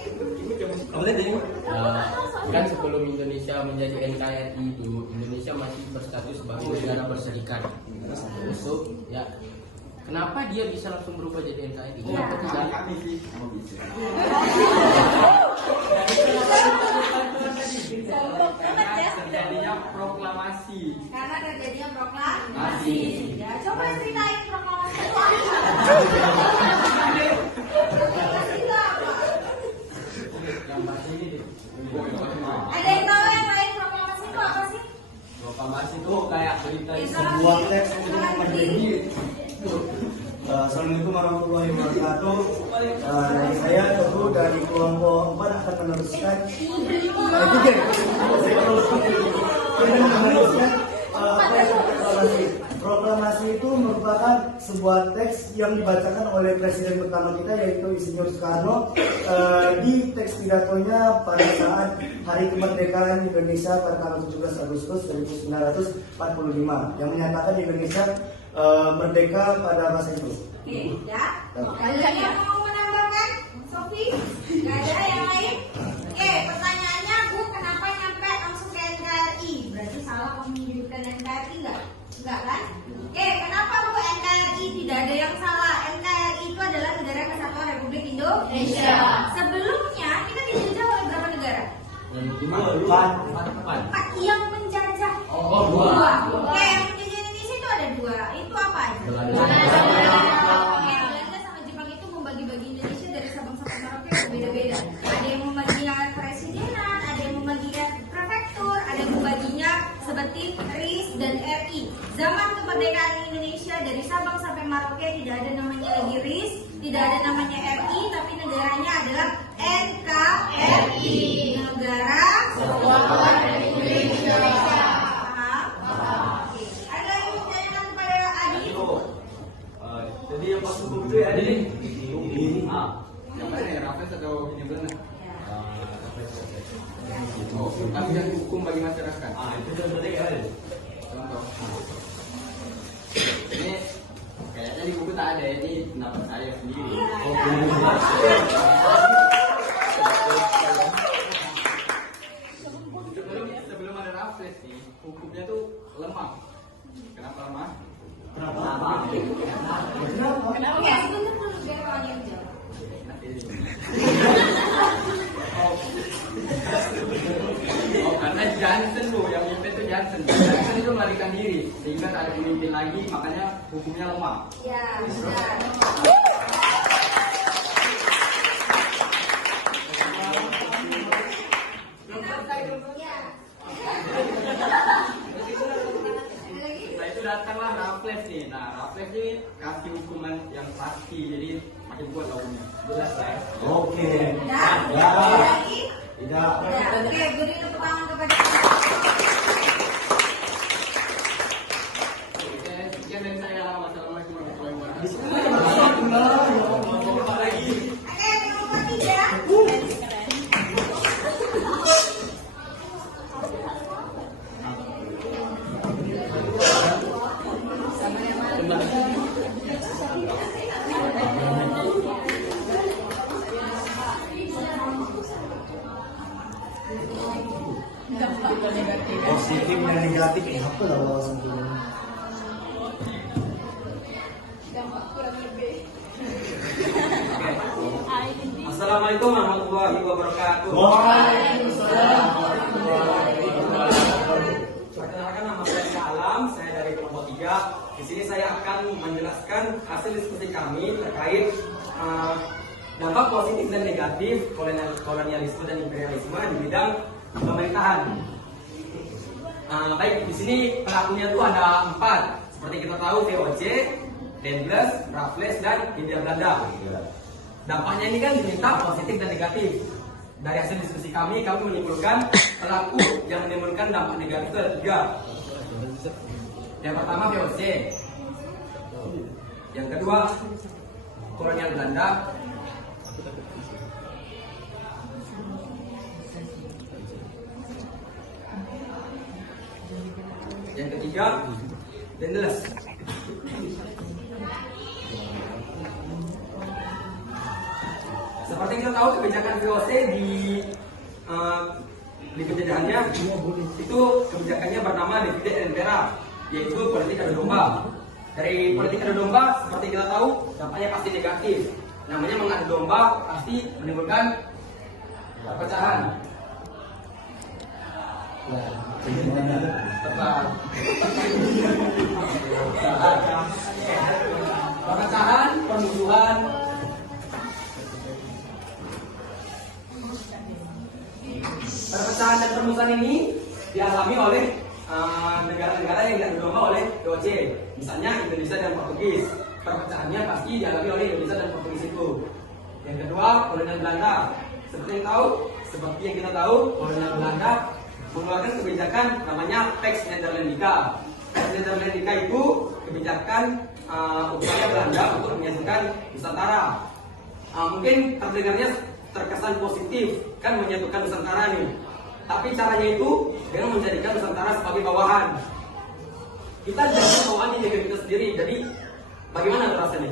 Kan sebelum Indonesia menjadi NKRI itu Indonesia masih berstatus sebagai negara berserikat. Terus ya kenapa dia bisa langsung berubah jadi NKRI? Kenapa tidak? Terjadinya proklamasi. Karena terjadinya proklamasi. Ya, coba ceritain proklamasi itu apa? Proklamasi itu apa? Ada yang tahu yang lain proklamasi itu apa sih? Proklamasi itu kayak berita Ya, sebuah teks silakan berdiri. Assalamualaikum warahmatullahi wabarakatuh. Dari saya tentu dari kelompok 4 akan meneruskan. Saya akan meneruskan Proklamasi itu merupakan sebuah teks yang dibacakan oleh presiden pertama kita, yaitu Insinyur Soekarno, di teks pidatonya pada saat Hari Kemerdekaan Indonesia pada tanggal 17 Agustus 1945 yang menyatakan Indonesia merdeka pada masa itu. Oke, ya. Ada yang mau menambahkan? Sofi? Gak ada yang lain? Oke, pertanyaannya, Bu, kenapa nyampe langsung ke NKRI? Berarti salah menyebutkan NKRI nggak? Enggak kan? Oke, kenapa Bu NKRI? Tidak ada yang salah. NKRI itu adalah Negara Kesatuan Republik Indonesia. Sebelumnya kita dijajah oleh berapa negara? Empat. Yang menjajah. Dua. Oke, yang menjajah Indonesia itu ada dua. Itu apa aja? Belanda sama Jepang itu membagi-bagi Indonesia dari Sabang sampai Merauke berbeda-beda. Ada yang membaginya presidenan, ada yang membaginya prefektur, ada yang membaginya seperti RIS dan RI. Zaman kemerdekaan Indonesia dari Sabang sampai Merauke tidak ada namanya lagi RIS, tidak ada namanya RI, tapi negaranya adalah NKRI. Negara Kesatuan Republik Indonesia. Paham? Oke. Ada yang mau ditanyakan kepada Adi? Jadi yang pas hukum itu ya Adi? Yang mana ya, Raffles atau ini Belanda? Ya. Oh, tapi yang hukum bagi masyarakat. Itu contohnya kayak Adi? Contoh. Ini kayaknya di buku tak ada, ini pendapat saya sendiri. Sebelum ada Raffles nih, hukumnya tuh lemah. Kenapa lemah? Oke, sebentar dulu biar kawan yang jawab. Oh, karena Johnson tuh, yang mimpin itu Johnson. Johnson itu melarikan diri, sehingga tak ada pemimpin lagi, makanya hukumnya lemah. Ya, sudah. Setelah itu datanglah Raffles nih. Nah, Raffles ini kasih hukuman yang pasti, jadi makin kuat hukumnya. Jelas lah ya. Oke. Ada lagi? Tidak. Oke, beri tepuk tangan kepada Sekian dari saya. Wassalamualaikum warahmatullahi wabarakatuh. Oke, nomor 3. Positif dan negatif apa lah langsung dulu. Assalamualaikum warahmatullahi wabarakatuh. Waalaikumsalam. Perkenalkan, nama saya Alam, saya dari kelompok 3. Di sini saya akan menjelaskan hasil diskusi kami terkait dampak positif dan negatif kolonialisme dan imperialisme di bidang pemerintahan. Baik, di sini pelakunya itu ada 4. Seperti kita tahu, VOC, Daendels, Raffles, dan Hindia Belanda. Dampaknya ini kan diminta positif dan negatif. Dari hasil diskusi kami menyimpulkan pelaku yang menimbulkan dampak negatif itu ada 3. Yang pertama VOC. Yang kedua kolonial Belanda. Yang ketiga Daendels. Seperti kita tahu, kebijakan VOC di penjajahannya itu kebijakannya bernama divide et impera, yaitu politik adu domba. Dari politik adu domba, seperti kita tahu, dampaknya pasti negatif. Namanya mengadu domba pasti menimbulkan perpecahan. Perpecahan, permusuhan. Perpecahan dan permusuhan ini dialami oleh negara-negara yang diadu domba oleh VOC. Misalnya Indonesia dan Portugis. Perpecahannya pasti dialami oleh Indonesia dan Portugis itu. Yang kedua, kolonial Belanda. Seperti yang kita tahu, kolonial Belanda mengeluarkan kebijakan namanya Pax Nederlandica. Presiden Amerika itu kebijakan upaya Belanda untuk menyatukan Nusantara. Mungkin terdengarnya terkesan positif, kan menyatukan Nusantara nih. Tapi caranya itu dengan menjadikan Nusantara sebagai bawahan. Kita jadi bawahan di negeri kita sendiri. Jadi bagaimana tuh rasanya?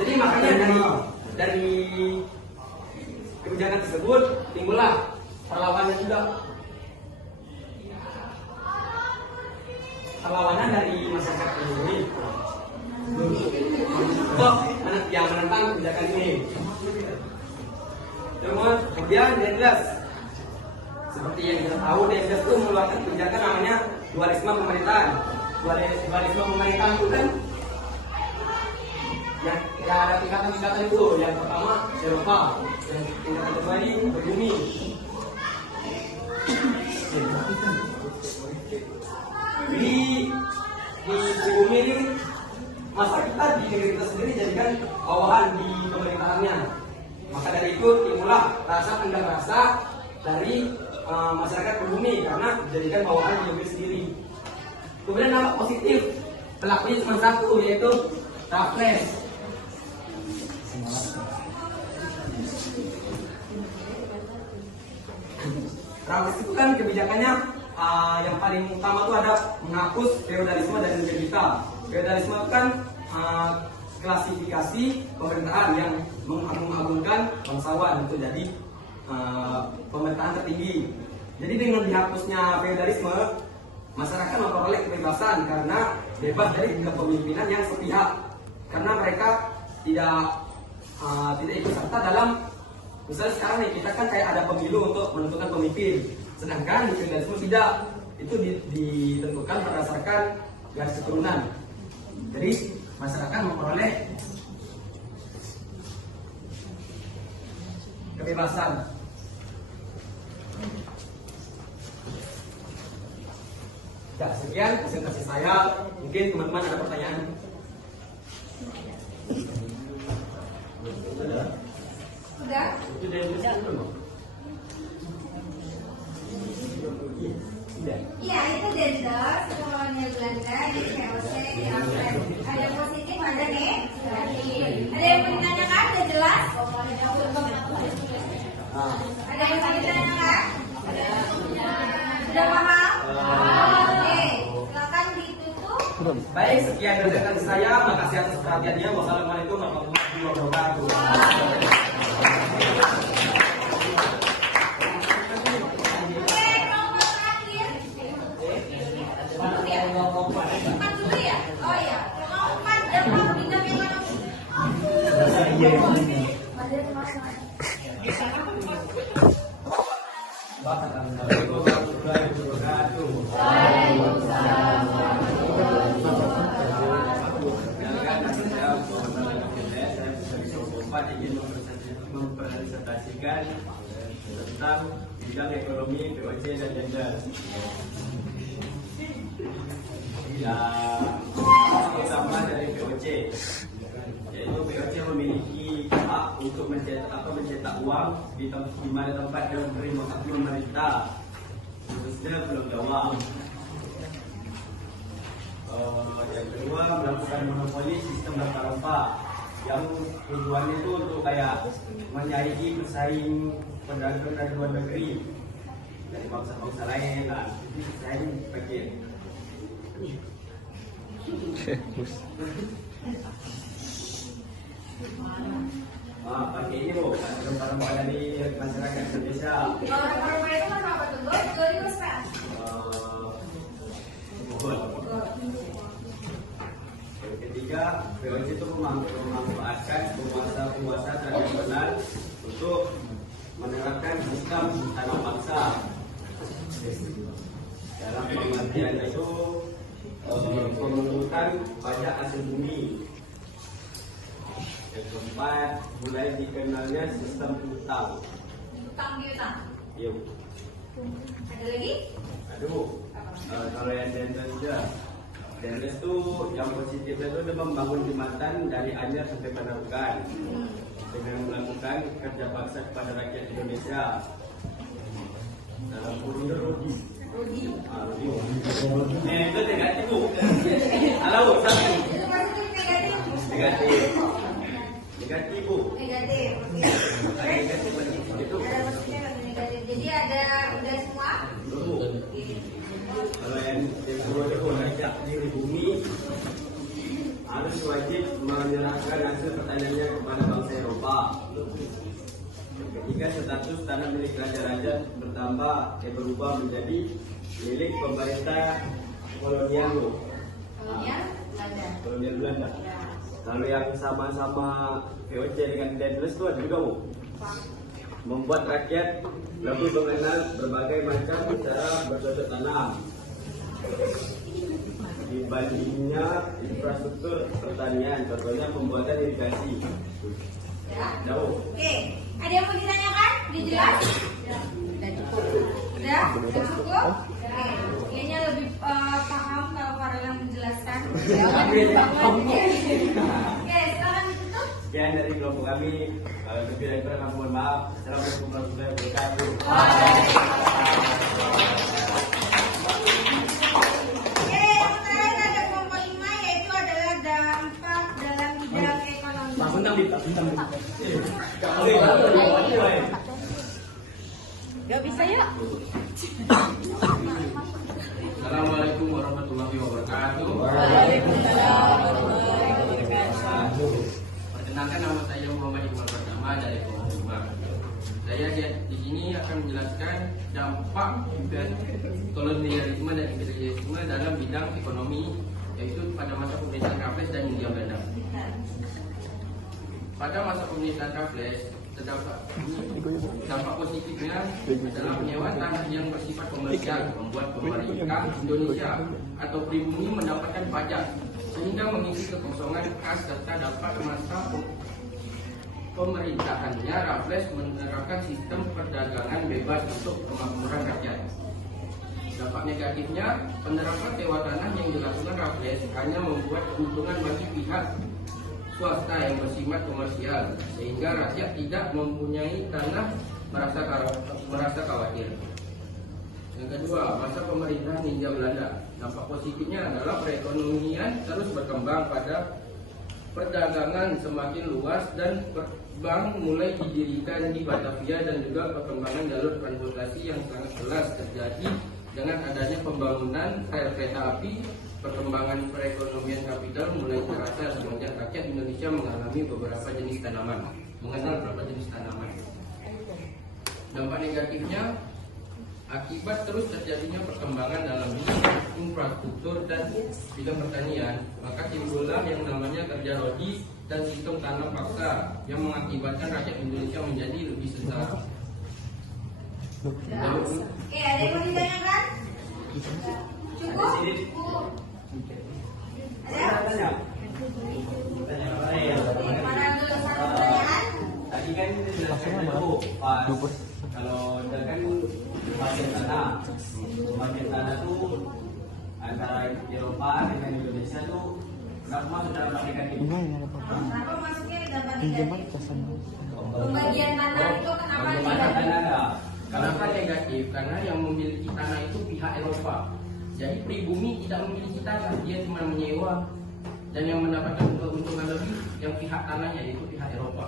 Jadi makanya dari kebijakan tersebut timbullah perlawanan juga. Perlawanan dari masyarakat pribumi untuk yang menentang kebijakan ini. Kemudian D11, seperti yang kita tahu, D11 itu mengeluarkan kebijakan namanya dualisme pemerintahan. Dualisme pemerintahan itu kan yang ada tingkatan-tingkatan itu. Yang pertama Eropa, yang tingkatan kedua ini berbumi. Di bumi ini masa kita di negeri kita sendiri jadikan bawahan di pemerintahannya. Maka dari itu timbullah rasa tenggang rasa dari masyarakat pribumi karena dijadikan bawahan di negeri sendiri. Kemudian dampak positif pelakunya cuma satu, yaitu Rapres. Rapres itu kan kebijakannya yang paling utama itu ada menghapus feodalisme dan negara. Feodalisme itu kan klasifikasi pemerintahan yang mengagung-agungkan bangsawan itu jadi pemerintahan tertinggi. Jadi dengan dihapusnya feodalisme, masyarakat memperoleh kebebasan karena bebas dari kepemimpinan yang sepihak. Karena mereka tidak ikut serta dalam, misalnya sekarang nih kita kan kayak ada pemilu untuk menentukan pemimpin, sedangkan di feodalisme tidak, itu ditentukan berdasarkan garis keturunan. Jadi masyarakat memperoleh kebebasan. Ya, sekian presentasi saya. Mungkin teman-teman ada pertanyaan. Sudah? Itu dari Indonesia belum? Iya, itu Dendels, itu kolonial Belanda, ini VOC, di Alfred. Ada positif, ada negatif. Ada yang mau ditanyakan? Udah jelas? Ada yang mau ditanyakan? Sudah paham? Oke, silakan ditutup. Baik, sekian presentasi saya. Makasih atas perhatiannya. Wassalamualaikum warahmatullahi wabarakatuh. Cepat dulu ya? Oh iya, mau kan dampak bidang ekonomi. Assalamualaikum warahmatullahi wabarakatuh. Saya ingin mempresentasikan tentang bidang ekonomi, VOC dan gender. Yang pertama dari VOC, yaitu VOC memiliki hak untuk mencetak uang di mana tempat yang menerima pemerintah, khususnya Pulau Jawa. Yang kedua, melakukan monopoli sistem rempah-rempah yang tujuannya itu untuk kayak menyaingi pesaing pedagang dari luar negeri, dari bangsa-bangsa lain lah. Jadi pesaing pakai pakai ini bu, rempah-rempah dari masyarakat Indonesia. Rempah-rempah itu kan apa tuh? Gorius kan? Yang ketiga, VOC itu memanfaatkan penguasa tradisional untuk menerapkan sistem tanah bangsa. Dalam pengertian itu memerlukan pajak hasil bumi. Yang keempat, mulai dikenalnya sistem utang. Utang piutang. Yuk. Ada lagi? Aduh, kalau yang Denles itu yang positifnya itu dia membangun jembatan dari Anyer sampai Panarukan dengan melakukan kerja baksa kepada rakyat Indonesia dalam kurun Rugi. Itu negatif bu. Halo, satu. Itu maksudnya negatif. Negatif. Negatif bu. Negatif. Oke. Negatif itu. Ada maksudnya lagi negatif. Jadi ada udah semua. Bu. Kalau yang kedua itu ngajak diri bumi harus wajib menyerahkan hasil pertaniannya kepada bangsa Eropa. Ketiga, status tanah milik raja-raja berubah menjadi milik pemerintah kolonial bu. Kolonial Belanda. Kalau yang sama-sama VOC dengan Daedalus itu ada juga bu. Membuat rakyat lebih mengenal berbagai macam cara bercocok tanam. Dibandingnya infrastruktur pertanian, contohnya pembuatan irigasi. Ya. Oke, ada yang mau ditanyakan? Udah jelas? Udah cukup? Oke, kayaknya lebih paham kalau Farel yang menjelaskan. Oke, silakan ditutup. Sekian dari kelompok kami. Lebih dari kurang kami mohon maaf. Assalamualaikum warahmatullahi wabarakatuh. Oke, yang terakhir ada kelompok 5 yaitu adalah dampak dalam bidang ekonomi. Gak bisa ya? Assalamualaikum warahmatullahi wabarakatuh. Perkenalkan, nama saya Muhammad Iqbal Pratama dari kelompok 5. Saya di sini akan menjelaskan dampak kolonialisme dan imperialisme dalam bidang ekonomi, yaitu pada masa pemerintahan Raffles dan Hindia Belanda. Pada masa pemerintahan Raffles, terdapat dampak positifnya adalah penyewaan tanah yang bersifat komersial, membuat pemerintah Indonesia atau pribumi mendapatkan pajak sehingga mengisi kekosongan kas, serta dapat masa pemerintahannya Raffles menerapkan sistem perdagangan bebas untuk kemakmuran rakyat. Dampak negatifnya, penerapan sewa tanah yang dilakukan Raffles hanya membuat keuntungan bagi pihak swasta yang bersifat komersial, sehingga rakyat tidak mempunyai tanah merasa khawatir. Yang kedua, masa pemerintahan Hindia Belanda. Dampak positifnya adalah perekonomian terus berkembang, pada perdagangan semakin luas dan bank mulai didirikan di Batavia, dan juga perkembangan jalur transportasi yang sangat jelas terjadi dengan adanya pembangunan rel kereta api. Perkembangan perekonomian kapital mulai terasa semenjak rakyat Indonesia mengalami beberapa jenis tanaman, mengenal beberapa jenis tanaman. Dampak negatifnya, akibat terus terjadinya perkembangan dalam bidang infrastruktur dan bidang pertanian, maka timbullah yang namanya kerja lodi dan sistem tanam paksa yang mengakibatkan rakyat Indonesia menjadi lebih sengsara. Oke, ada yang mau ditanyakan? Cukup? Ada? Oke, mana dulu satu pertanyaan? Tadi kan kita jelaskan dulu pas kalau udah kan pemakai tanah tuh antara Eropa dengan Indonesia tuh nggak masuk dalam negatif. Kenapa masuknya di dampak negatif? Pembagian tanah itu kenapa negatif? Kenapa negatif? Karena yang memiliki tanah itu pihak Eropa. Jadi pribumi tidak memiliki tanah, dia cuma menyewa, dan yang mendapatkan keuntungan lebih yang pihak tanahnya, yaitu pihak Eropa.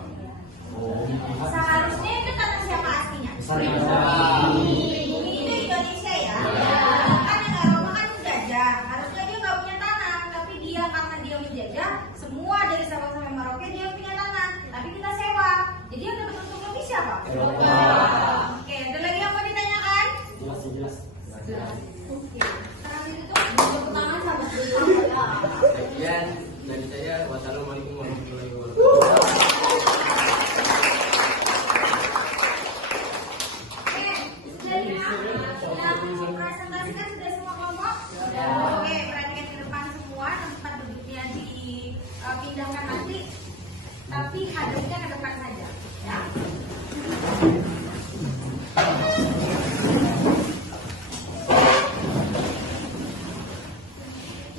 Seharusnya itu tanah siapa aslinya? Pribumi itu Indonesia ya. Kan yang Eropa kan menjajah, harusnya dia nggak punya tanah, tapi dia karena dia menjajah, semua dari Sabang sampai Merauke dia punya tanah, tapi kita sewa. Jadi yang dapat untung lebih siapa? Eropa. Oke, ada lagi yang mau ditanyakan? Jelas. Sekarang itu tepuk tangan sama ya. Sekian dari saya. Wassalamualaikum warahmatullahi wabarakatuh. Oke, sudah presentasikan sudah semua kelompok? Oke, perhatikan ke depan semua, tempat duduknya dipindahkan nanti, tapi hadapnya ke depan saja. Ya.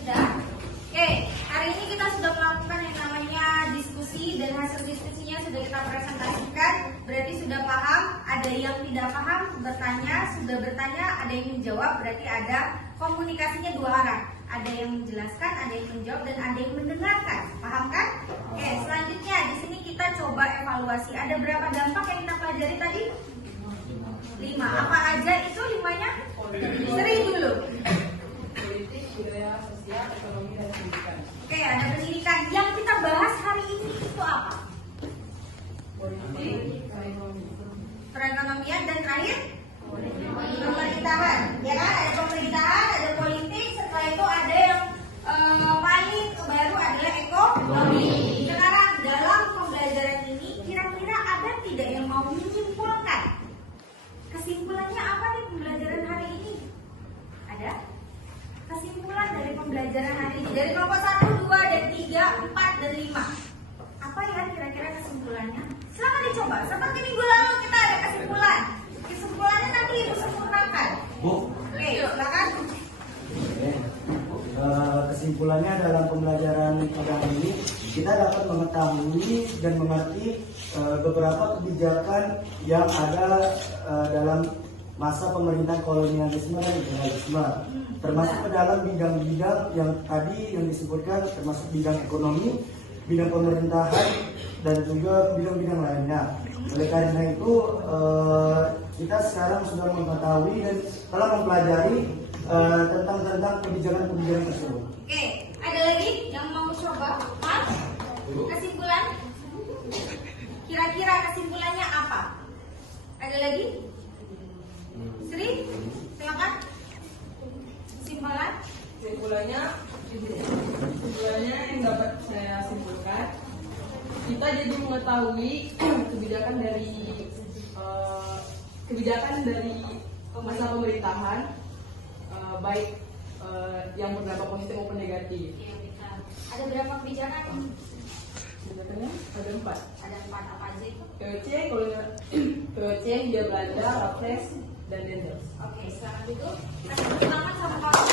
Sudah? Oke, hari ini kita sudah melakukan yang namanya diskusi, dan hasil diskusinya sudah kita presentasikan, berarti sudah paham, ada yang tidak paham, sudah bertanya, ada yang menjawab, berarti ada komunikasinya dua arah. Ada yang menjelaskan, ada yang menjawab, dan ada yang mendengarkan. Paham kan? Oke, selanjutnya di sini kita coba evaluasi. Ada berapa dampak yang kita pelajari tadi? 5. Apa aja itu 5-nya? Seri dulu. Politik, budaya, sosial, ekonomi, dan pendidikan. Oke, ada pendidikan. Yang kita bahas hari ini itu apa? Politik, ekonomi. Perekonomian dan terakhir pemerintahan. Ya kan? Ada pemerintahan, ada politik. Setelah itu ada yang paling baru adalah ekonomi. Sekarang dalam pembelajaran ini kira-kira ada tidak yang mau menyimpulkan? Kesimpulannya apa nih pembelajaran hari ini? Ada? Kesimpulan dari pembelajaran hari ini dari kelompok 1, 2, dan 3, 4, dan 5. Apa ya kira-kira kesimpulannya? Silahkan dicoba. Seperti minggu lalu kita ada kesimpulan. Kesimpulannya nanti Ibu sempurnakan. Oke, silakan. Kesimpulannya dalam pembelajaran pada hari ini kita dapat mengetahui dan mengerti beberapa kebijakan yang ada dalam masa pemerintahan kolonialisme dan imperialisme, termasuk ke dalam bidang-bidang yang tadi yang disebutkan, termasuk bidang ekonomi, bidang pemerintahan, dan juga bidang-bidang lainnya. Oleh karena itu kita sekarang sudah mengetahui dan telah mempelajari tentang kebijakan-kebijakan tersebut. Oke, ada lagi yang mau coba? Mas, kesimpulan? Kira-kira kesimpulannya apa? Ada lagi? Sri, silakan. Kesimpulan? Kesimpulannya yang dapat saya simpulkan, kita jadi mengetahui kebijakan dari masa pemerintahan, baik yang berdampak positif maupun negatif. Ada berapa kebijakan? Kebijakannya ada 4. Ada 4 apa aja itu? POC, POC, Hindia Belanda, Rapres, dan Dendels. Oke, sekarang itu kasih tangan sama kawan.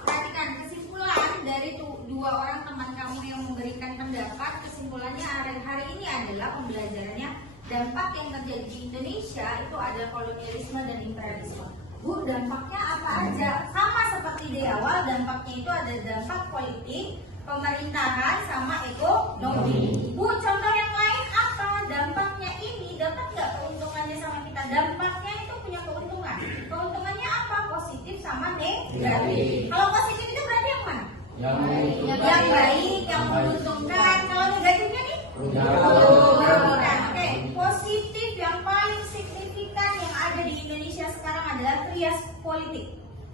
Perhatikan kesimpulan dari dua orang teman kamu yang memberikan pendapat. Kesimpulannya hari ini adalah pembelajarannya dampak yang terjadi di Indonesia itu adalah kolonialisme dan imperialisme. Bu, dampaknya apa aja? Sama seperti di awal, dampaknya itu ada dampak politik, pemerintahan, sama ekonomi. Bu, contoh yang lain apa? Dampaknya ini dapat nggak keuntungannya sama kita? Dampaknya itu punya keuntungan. Keuntungannya apa? Positif sama negatif. Kalau positif itu berarti yang mana? Yang baik, yang menguntungkan. Kalau negatifnya nih? Merugikan. Oke, positif yang paling signifikan yang ada di Indonesia sekarang adalah trias politik.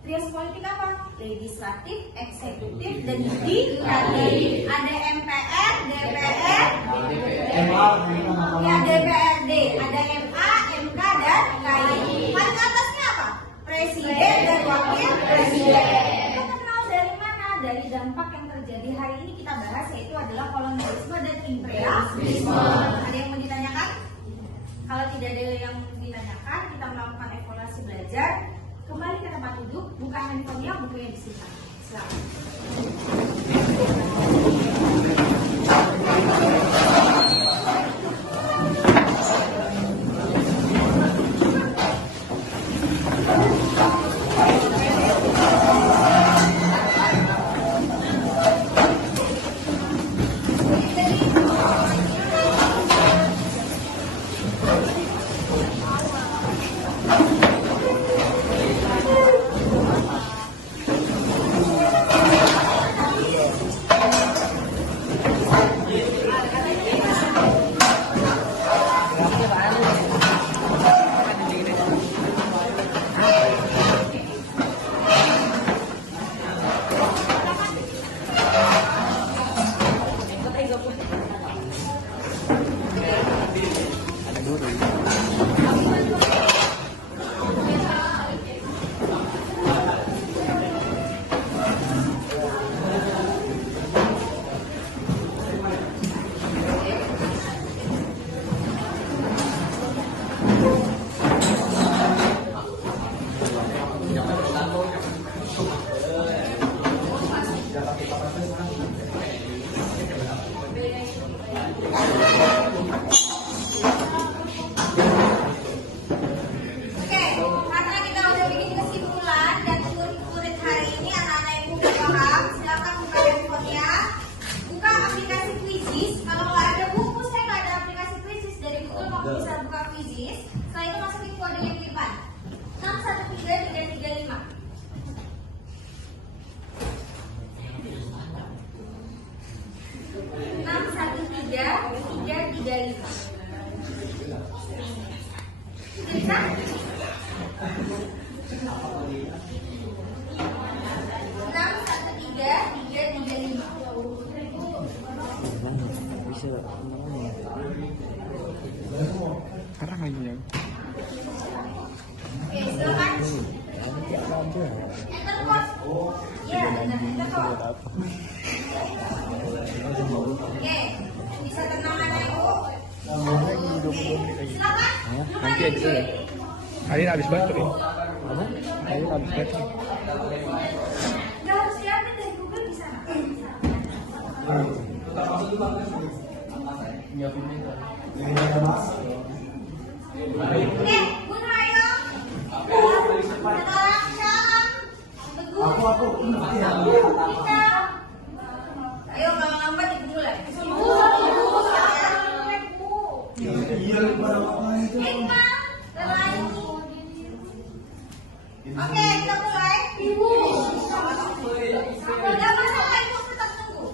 Trias politik apa? Legislatif, eksekutif, dan yudikatif. Ada MPR, DPR, ya DPRD, ada MA, MK, dan KI. Paling atasnya apa? Presiden dan wakil presiden. Kita kenal dari mana? Dari dampak yang terjadi hari ini kita bahas, yaitu adalah kolonialisme dan imperialisme. Ada yang mau ditanyakan? Kalau tidak ada yang ditanyakan, kita melakukan evaluasi belajar. Kembali ke tempat duduk, buka handphonenya, bukunya disimpan. Silakan. Bisa? Sekarang lagi ya. Oke, silakan. Enter pos. Iya, enter pos. Oke, bisa tenang anak ibu. Silakan. Nanti edit dulu ya. Hari ini habis baterai. Apa? Hari ini habis baterai. Nggak harus diambil dari Google bisa. Oke, Bun ayo. Sekarang Syam, Teguh, Tika. Ayo lambat dimulai. Iya, pada ngapain itu? Hikmah, Terani. Oke, kita mulai. Ibu. Udah masalah ibu tetap tunggu.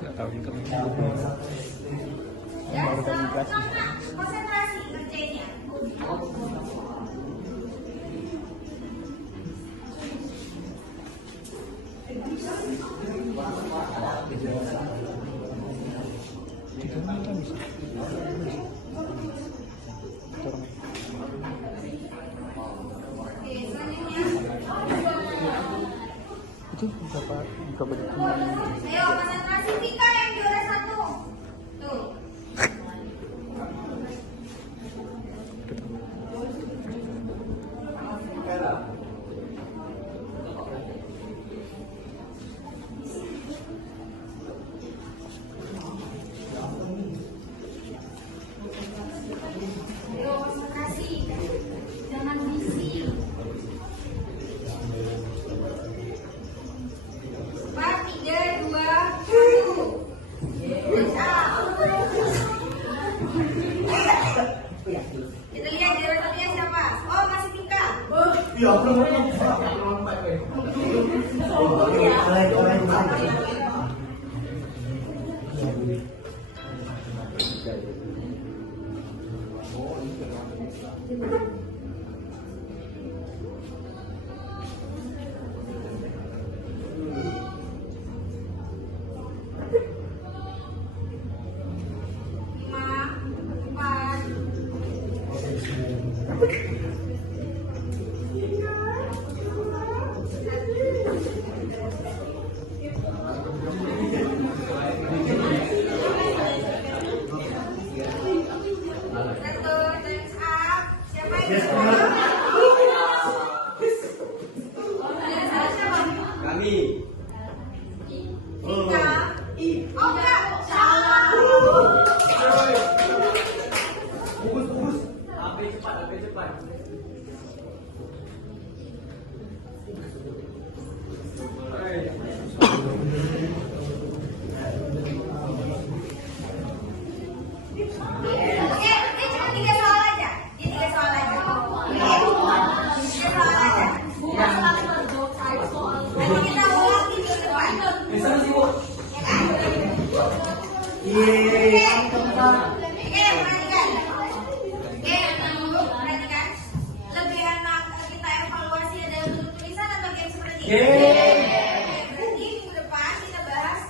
Nggak tahu ini kami. Ya, sama-sama. Konsentrasi ngerjainnya. Itu kan bisa. Oke, selanjutnya. Itu berapa menit? Ayo konsentrasi Tika yang juara 1. Tuh. Ayo konsentrasi. Jangan bising. 4, 3, 2, 1. Kita lihat juara satunya siapa? Oh, masih Tika. Iya, belum. Lima, 4. Satu, time's up. Siapa yang Yes, juara? benar. Ada salah siapa? Kami. Tika. Oh enggak, salah. Lebih cepat, lebih cepat. Oke, dia cuma 3 soal aja. Dia 3 soal aja. Oke, 3 soal aja. Nanti kita ulang di minggu depan. Bisa sih, Bu. Ya kan? Iya, tempat. Oke, perhatikan. Oke, perhatikan. Lebih enak kita evaluasi dalam bentuk tulisan atau game seperti ini? Oke, berarti minggu depan kita bahas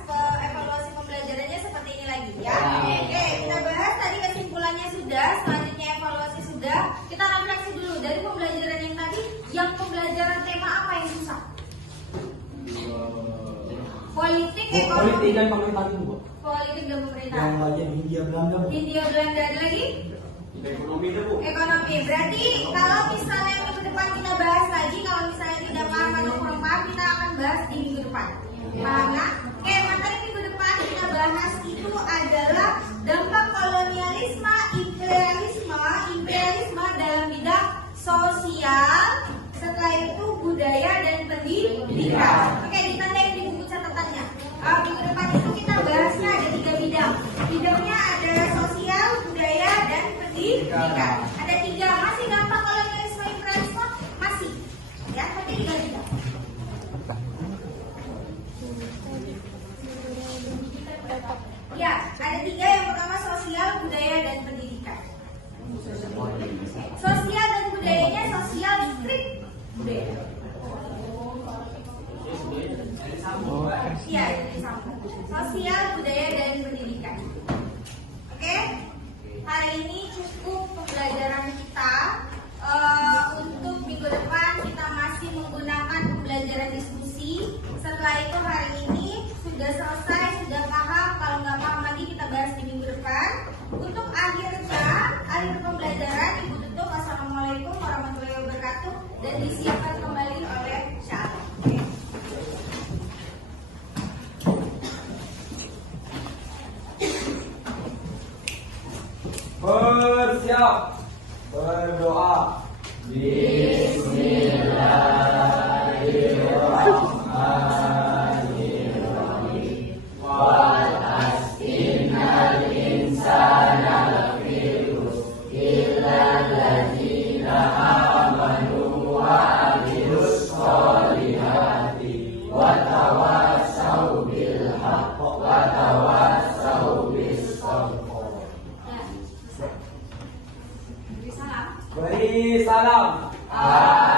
evaluasi pembelajarannya seperti ini lagi ya. Oke, kita bahas tadi kesimpulannya sudah, selanjutnya evaluasi sudah. Kita refleksi dulu dari pembelajaran yang tadi, yang pembelajaran tema apa yang susah? Politik, ekonomi, Politik dan pemerintahan itu, Bu. politik dan Yang pemerintahan. bagian Hindia Belanda. Bu. Hindia Belanda ada lagi? Ekonomi itu, Bu. Ekonomi. Berarti kalau misalnya minggu depan kita bahas lagi, kalau misalnya tidak paham atau kurang paham, kita akan bahas di minggu depan. Paham kan? Oke, materi minggu depan kita bahas itu adalah dampak kolonialisme, imperialisme dalam bidang sosial. Setelah itu budaya dan pendidikan. Oke, ditandain Iya, jadi sambung. Sosial, budaya, dan pendidikan. Oke, hari ini cukup pembelajaran kita. Untuk minggu depan kita masih menggunakan pembelajaran diskusi. Setelah itu hari ini sudah selesai, sudah paham. Kalau nggak paham lagi kita bahas di minggu depan. Untuk akhir pembelajaran Ibu tutup. Assalamualaikum warahmatullahi wabarakatuh dan disiapkan kembali oleh Syah. Bersiap, berdoa. Beri salam. Beri salam.